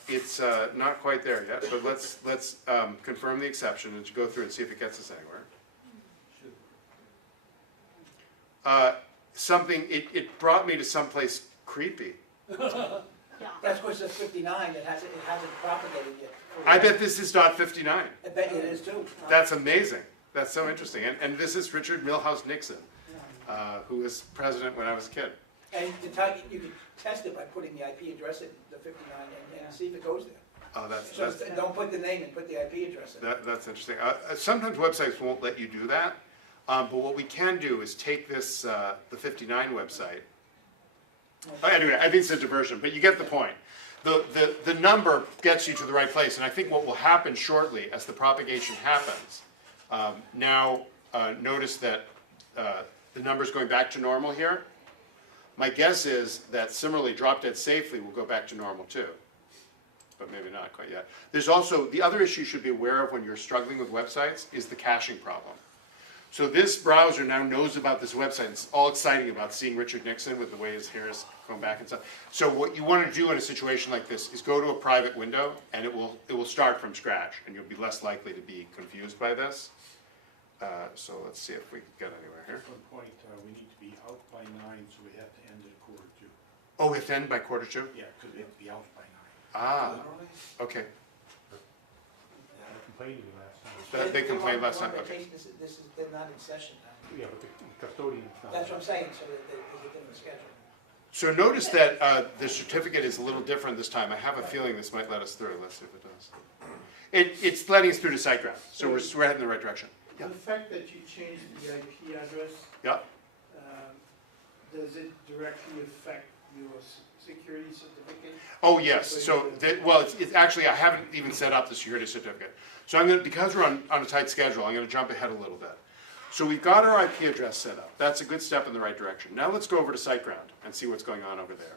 it's not quite there yet, but let's confirm the exception and go through and see if it gets us anywhere. It brought me to someplace creepy. That's because it's 59, it hasn't propagated yet. I bet this is .59. I bet you it is too. That's amazing. That's so interesting. And this is Richard Milhouse Nixon, who was president when I was a kid. And you can test it by putting the IP address in the 59 and see if it goes there. Oh, So don't put the name and put the IP address in. that's interesting. Sometimes websites won't let you do that, but what we can do is take this, the 59 website. Anyway, I think it's a diversion, but you get the point. The number gets you to the right place, and I think what will happen shortly as the propagation happens, notice that the number's going back to normal here. My guess is that similarly, Drop Dead Safely will go back to normal too, but maybe not quite yet. There's also, the other issue you should be aware of when you're struggling with websites is the caching problem. So this browser now knows about this website. It's all exciting about seeing Richard Nixon with the way his hair is going back and stuff. So what you want to do in a situation like this is go to a private window, and it will start from scratch, and you'll be less likely to be confused by this. So let's see if we can get anywhere here. At one point, we need to be out by 9, so we have to end at 1:45. Oh, we have to end by 1:45? Yeah, because we have to be out by 9. Ah, okay. They complained to me last time. They complained last time, One okay. vacation, they're not in session now. Yeah, but the custodian's not. That's what I'm saying, so there's a different schedule. So notice that the certificate is a little different this time. I have a feeling this might let us through. Let's see if it does. It's letting us through to SiteGround, so we're heading in the right direction. Yeah. The fact that you changed the IP address, Yeah. does it directly affect your security certificate? Oh, yes. So, it's actually, I haven't even set up the security certificate. So I'm going to, because we're on a tight schedule, I'm going to jump ahead a little bit. So we've got our IP address set up. That's a good step in the right direction. Now let's go over to SiteGround and see what's going on over there.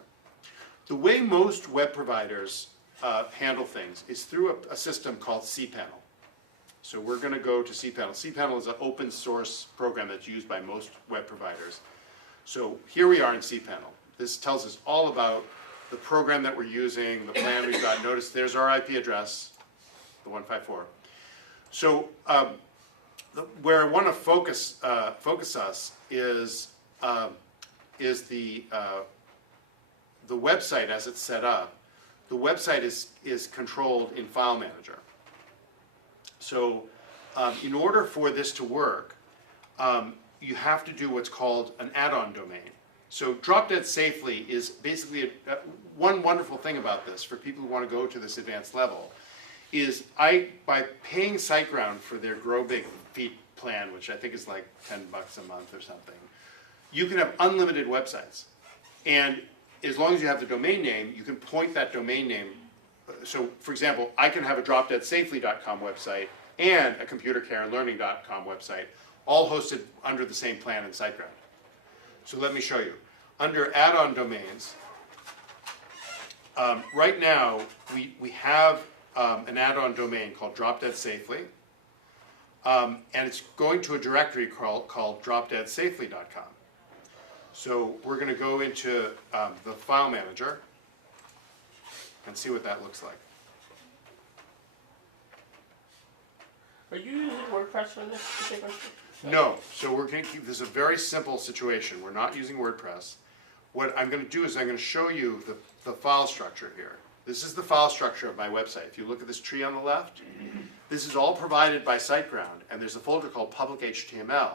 The way most web providers handle things is through a system called cPanel. So we're going to go to cPanel. cPanel is an open source program that's used by most web providers. So here we are in cPanel. This tells us all about the program that we're using, the plan we've got. Notice there's our IP address, the 154. So where I want to focus us is the website as it's set up. The website is controlled in File Manager. So in order for this to work, you have to do what's called an add-on domain. So Drop Dead Safely is basically one wonderful thing about this for people who want to go to this advanced level is by paying SiteGround for their Grow Big Feet plan, which I think is like $10 a month or something, you can have unlimited websites. And as long as you have the domain name, you can point that domain name. So, for example, I can have a dropdeadsafely.com website and a computercareandlearning.com website, all hosted under the same plan in SiteGround. So let me show you. Under add-on domains, right now we have an add-on domain called dropdeadsafely, and it's going to a directory called dropdeadsafely.com. So we're going to go into the file manager and see what that looks like. Are you using WordPress for this particular? No, so we're going to keep this a very simple situation. We're not using WordPress. What I'm going to do is I'm going to show you the file structure here. This is the file structure of my website. If you look at this tree on the left, this is all provided by SiteGround, and there's a folder called public HTML.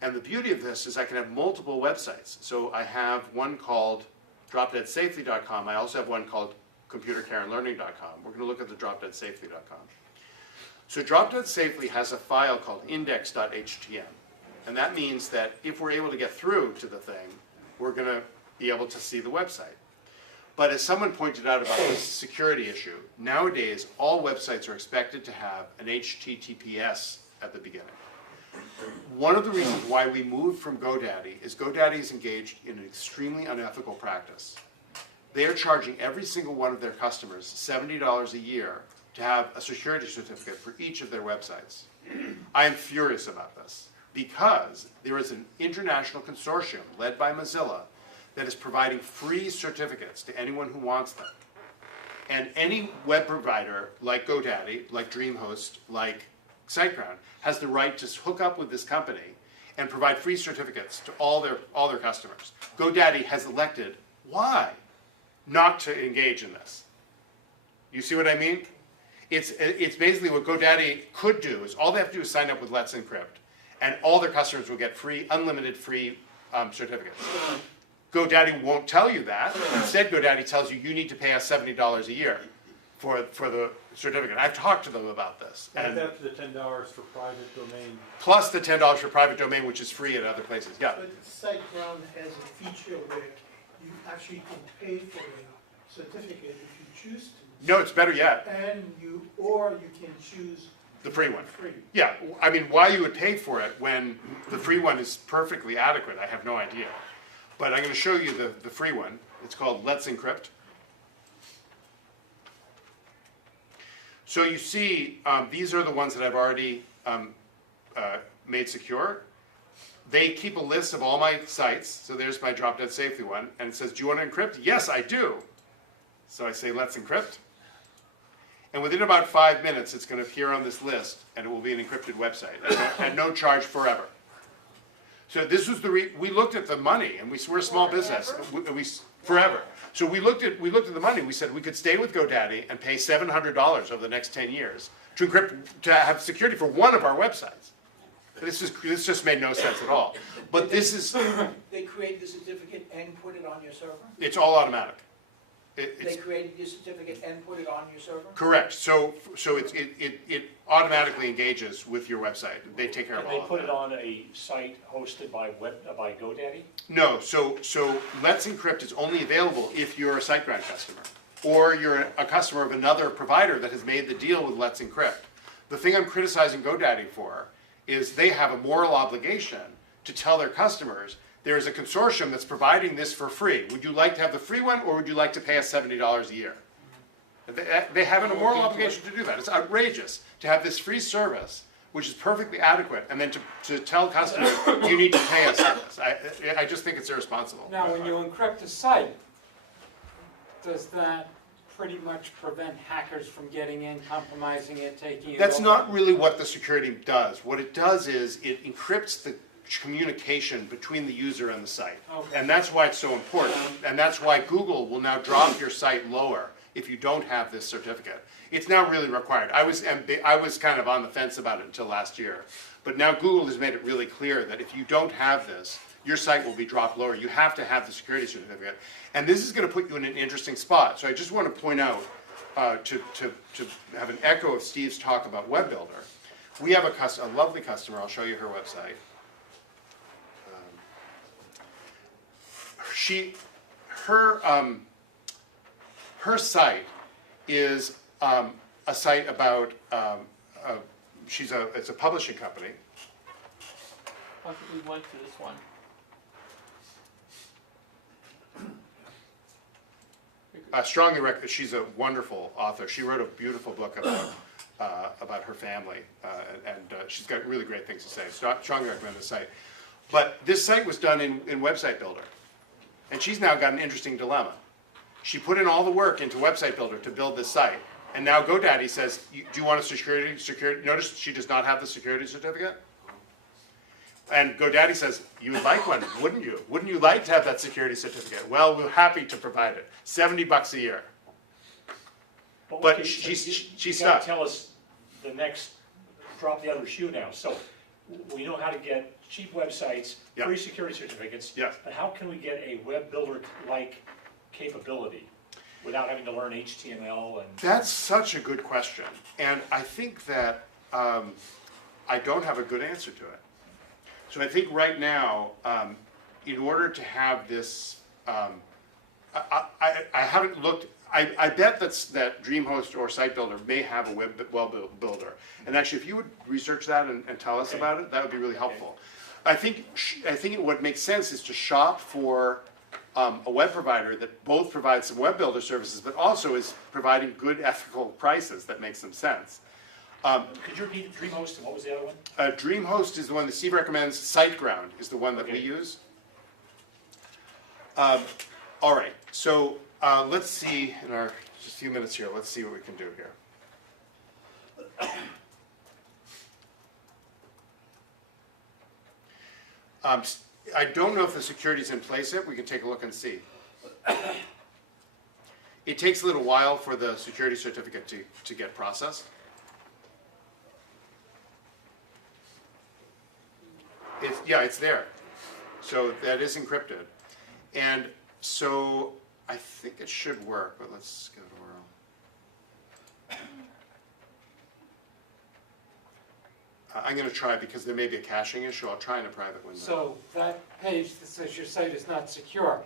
And the beauty of this is I can have multiple websites. So I have one called dropdeadsafely.com. I also have one called computercareandlearning.com. We're going to look at the dropdeadsafely.com. So dropdeadsafely has a file called index.htm. And that means that if we're able to get through to the thing, we're going to be able to see the website. But as someone pointed out about this security issue, nowadays all websites are expected to have an HTTPS at the beginning. One of the reasons why we moved from GoDaddy is GoDaddy is engaged in an extremely unethical practice. They are charging every single one of their customers $70 a year to have a security certificate for each of their websites. I am furious about this because there is an international consortium led by Mozilla that is providing free certificates to anyone who wants them. And any web provider like GoDaddy, like DreamHost, like SiteGround has the right to hook up with this company and provide free certificates to all their customers. GoDaddy has elected, why, not to engage in this. You see what I mean? It's basically what GoDaddy could do is all they have to do is sign up with Let's Encrypt, and all their customers will get free, unlimited free certificates. GoDaddy won't tell you that. Instead, GoDaddy tells you need to pay us $70 a year for the certificate. I've talked to them about this. And that's the $10 for private domain. Plus the $10 for private domain, which is free at other places. Yeah. But SiteGround has a feature where you actually can pay for a certificate if you choose to. No, it's better yet. Or you can choose The free one. free. Yeah, I mean, why you would pay for it when the free one is perfectly adequate, I have no idea. But I'm going to show you the free one. It's called Let's Encrypt. So you see, these are the ones that I've already made secure. They keep a list of all my sites. So there's my Drop Dead Safely one. And it says, do you want to encrypt? Yes, I do. So I say, let's encrypt. And within about 5 minutes, it's going to appear on this list, and it will be an encrypted website at no charge forever. So this was we looked at the money, and we're a small business. Forever. So we looked at the money. We said we could stay with GoDaddy and pay $700 over the next 10 years to encrypt, to have security for one of our websites. This just made no sense at all. But this is. They created the certificate and put it on your server? It's all automatic. They created your certificate and put it on your server? Correct. So it automatically engages with your website. They take care of all of that. They put it on a site hosted by GoDaddy? No. So Let's Encrypt is only available if you're a SiteGround customer, or you're a customer of another provider that has made the deal with Let's Encrypt. The thing I'm criticizing GoDaddy for is they have a moral obligation to tell their customers there is a consortium that's providing this for free. Would you like to have the free one, or would you like to pay us $70 a year? They have a moral obligation to do that. It's outrageous to have this free service, which is perfectly adequate, and then to tell customers, you need to pay us for this. I just think it's irresponsible. Now, when you encrypt a site, does that pretty much prevent hackers from getting in, compromising it, taking it That's over? not really what the security does. What it does is it encrypts the communication between the user and the site. Okay. And that's why it's so important. And that's why Google will now drop your site lower if you don't have this certificate. It's now really required. I was kind of on the fence about it until last year. But now Google has made it really clear that if you don't have this, your site will be dropped lower. You have to have the security certificate. And this is going to put you in an interesting spot. So I just want to point out, to have an echo of Steve's talk about Web Builder, we have a lovely customer. I'll show you her website. her site is a site about, it's a publishing company. I think we went through this one. Strongly recommend. She's a wonderful author. She wrote a beautiful book about her family, and she's got really great things to say. Strongly recommend the site. But this site was done in Website Builder, and she's now got an interesting dilemma. She put in all the work into Website Builder to build this site, and now GoDaddy says, do you want a security? Notice she does not have the security certificate. And GoDaddy says, you would like one, wouldn't you? Wouldn't you like to have that security certificate? Well, we're happy to provide it. $70 a year. But okay, she's you stuck. gotta tell us the next, drop the other shoe now. So we know how to get cheap websites, Yeah. free security certificates. Yeah. But how can we get a web builder-like capability without having to learn HTML and? That's such a good question. And I think that I don't have a good answer to it. So I think right now, in order to have this, I haven't looked, I bet that DreamHost or Site Builder may have a web builder. And actually, if you would research that and tell us about it, that would be really helpful. I think what makes sense is to shop for a web provider that both provides some web builder services, but also is providing good ethical prices that make some sense. Could you repeat DreamHost and what was the other one? DreamHost is the one that Steve recommends. SiteGround is the one that we use. All right, so let's see in our just a few minutes here. Let's see what we can do here. I don't know if the security's in place yet. We can take a look and see. It takes a little while for the security certificate to get processed. It's there. So that is encrypted. And so I think it should work, but let's go to our I'm going to try because there may be a caching issue. I'll try in a private window. So that page that says your site is not secure,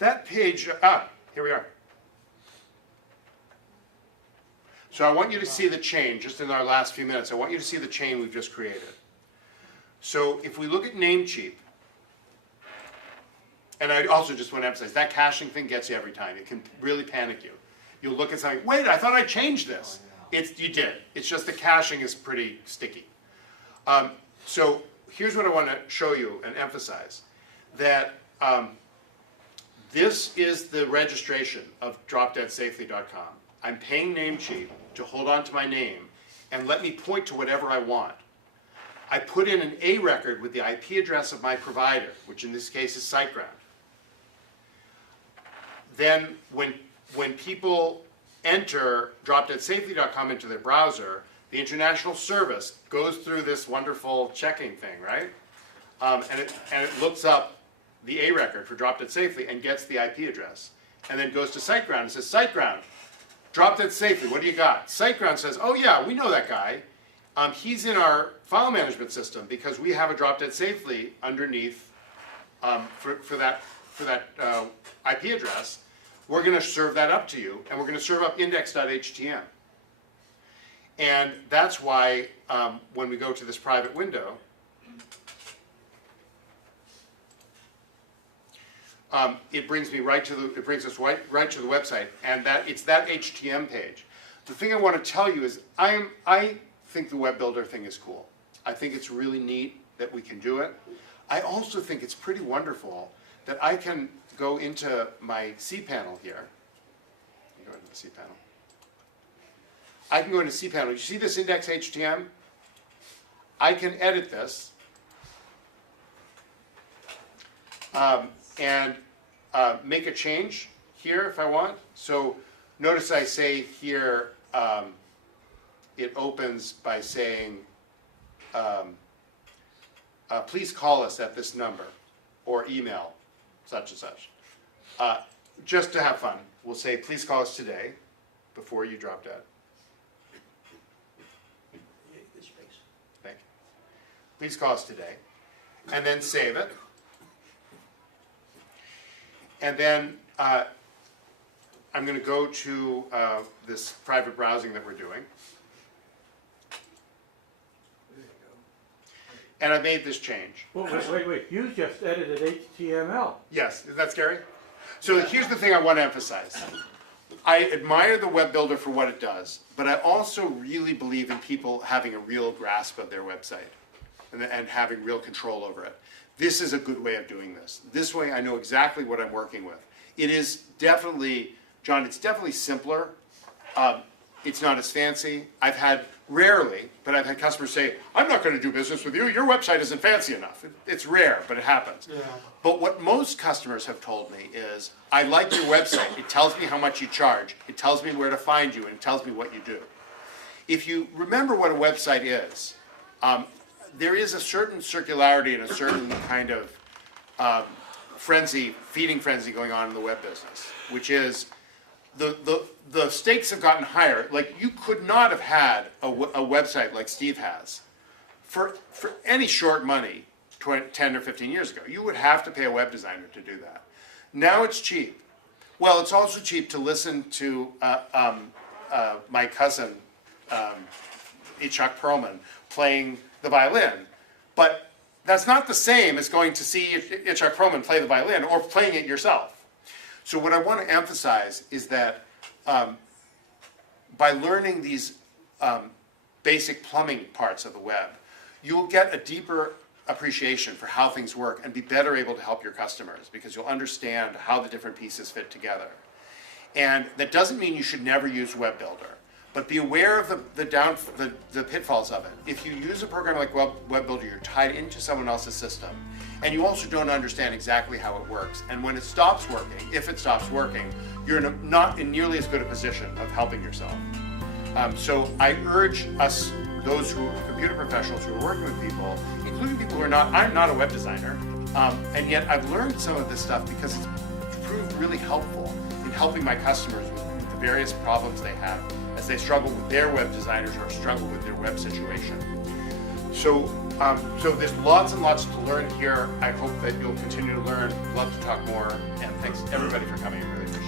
That page, here we are. So I want you to see the chain, just in our last few minutes. I want you to see the chain we've just created. So if we look at Namecheap, and I also just want to emphasize, that caching thing gets you every time. It can really panic you. You'll look at something, wait, I thought I changed this. You did. It's just the caching is pretty sticky. So here's what I want to show you and emphasize, that this is the registration of dropdeadsafely.com. I'm paying Namecheap to hold on to my name and let me point to whatever I want. I put in an A record with the IP address of my provider, which in this case is SiteGround. Then when people enter dropdeadsafely.com into their browser, the international service goes through this wonderful checking thing, right? And it looks up the A record for dropdeadsafely and gets the IP address. And then goes to SiteGround and says, SiteGround, dropdeadsafely, what do you got? SiteGround says, oh yeah, we know that guy. He's in our file management system because we have a dropdeadsafely underneath for that IP address. We're going to serve that up to you, and we're going to serve up index.htm. And that's why when we go to this private window, it brings us right to the website, and it's that HTML page. The thing I want to tell you is I think the web builder thing is cool. I think it's really neat that we can do it. I also think it's pretty wonderful that I can go into my cPanel here. Go into the cPanel. I can go into cPanel. You see this index.htm? I can edit this and make a change here if I want. So notice I say here, it opens by saying, please call us at this number or email such and such. Just to have fun, we'll say, please call us today before you drop dead. Thank you. Please call us today. And then save it. And then I'm going to go to this private browsing that we're doing. And I made this change. Well, wait, you just edited HTML. Yes, isn't that scary? So here's the thing I want to emphasize. I admire the web builder for what it does, but I also really believe in people having a real grasp of their website and having real control over it. This is a good way of doing this. This way I know exactly what I'm working with. It is definitely, John, it's definitely simpler. It's not as fancy. I've had, rarely, but I've had customers say, I'm not going to do business with you. Your website isn't fancy enough. It's rare, but it happens. Yeah. But what most customers have told me is, I like your website. It tells me how much you charge. It tells me where to find you, and it tells me what you do. If you remember what a website is, there is a certain circularity and a certain kind of feeding frenzy going on in the web business, which is the stakes have gotten higher. Like, you could not have had a website like Steve has for any short money 10 or 15 years ago. You would have to pay a web designer to do that. Now it's cheap. Well, it's also cheap to listen to my cousin, Chuck Perlman, playing the violin. But that's not the same as going to see Chuck Perlman play the violin or playing it yourself. So what I want to emphasize is that by learning these basic plumbing parts of the web, you'll get a deeper appreciation for how things work and be better able to help your customers because you'll understand how the different pieces fit together. And that doesn't mean you should never use Web Builder, but be aware of the pitfalls of it. If you use a program like Web Builder, you're tied into someone else's system, and you also don't understand exactly how it works. And when it stops working, if it stops working, you're not in nearly as good a position of helping yourself. So I urge us, those who are computer professionals who are working with people, including people who are not, I'm not a web designer, and yet I've learned some of this stuff because it's proved really helpful in helping my customers with the various problems they have as they struggle with their web designers or struggle with their web situation. So there's lots and lots to learn here. I hope that you'll continue to learn. Love to talk more, and thanks everybody for coming. I really appreciate it.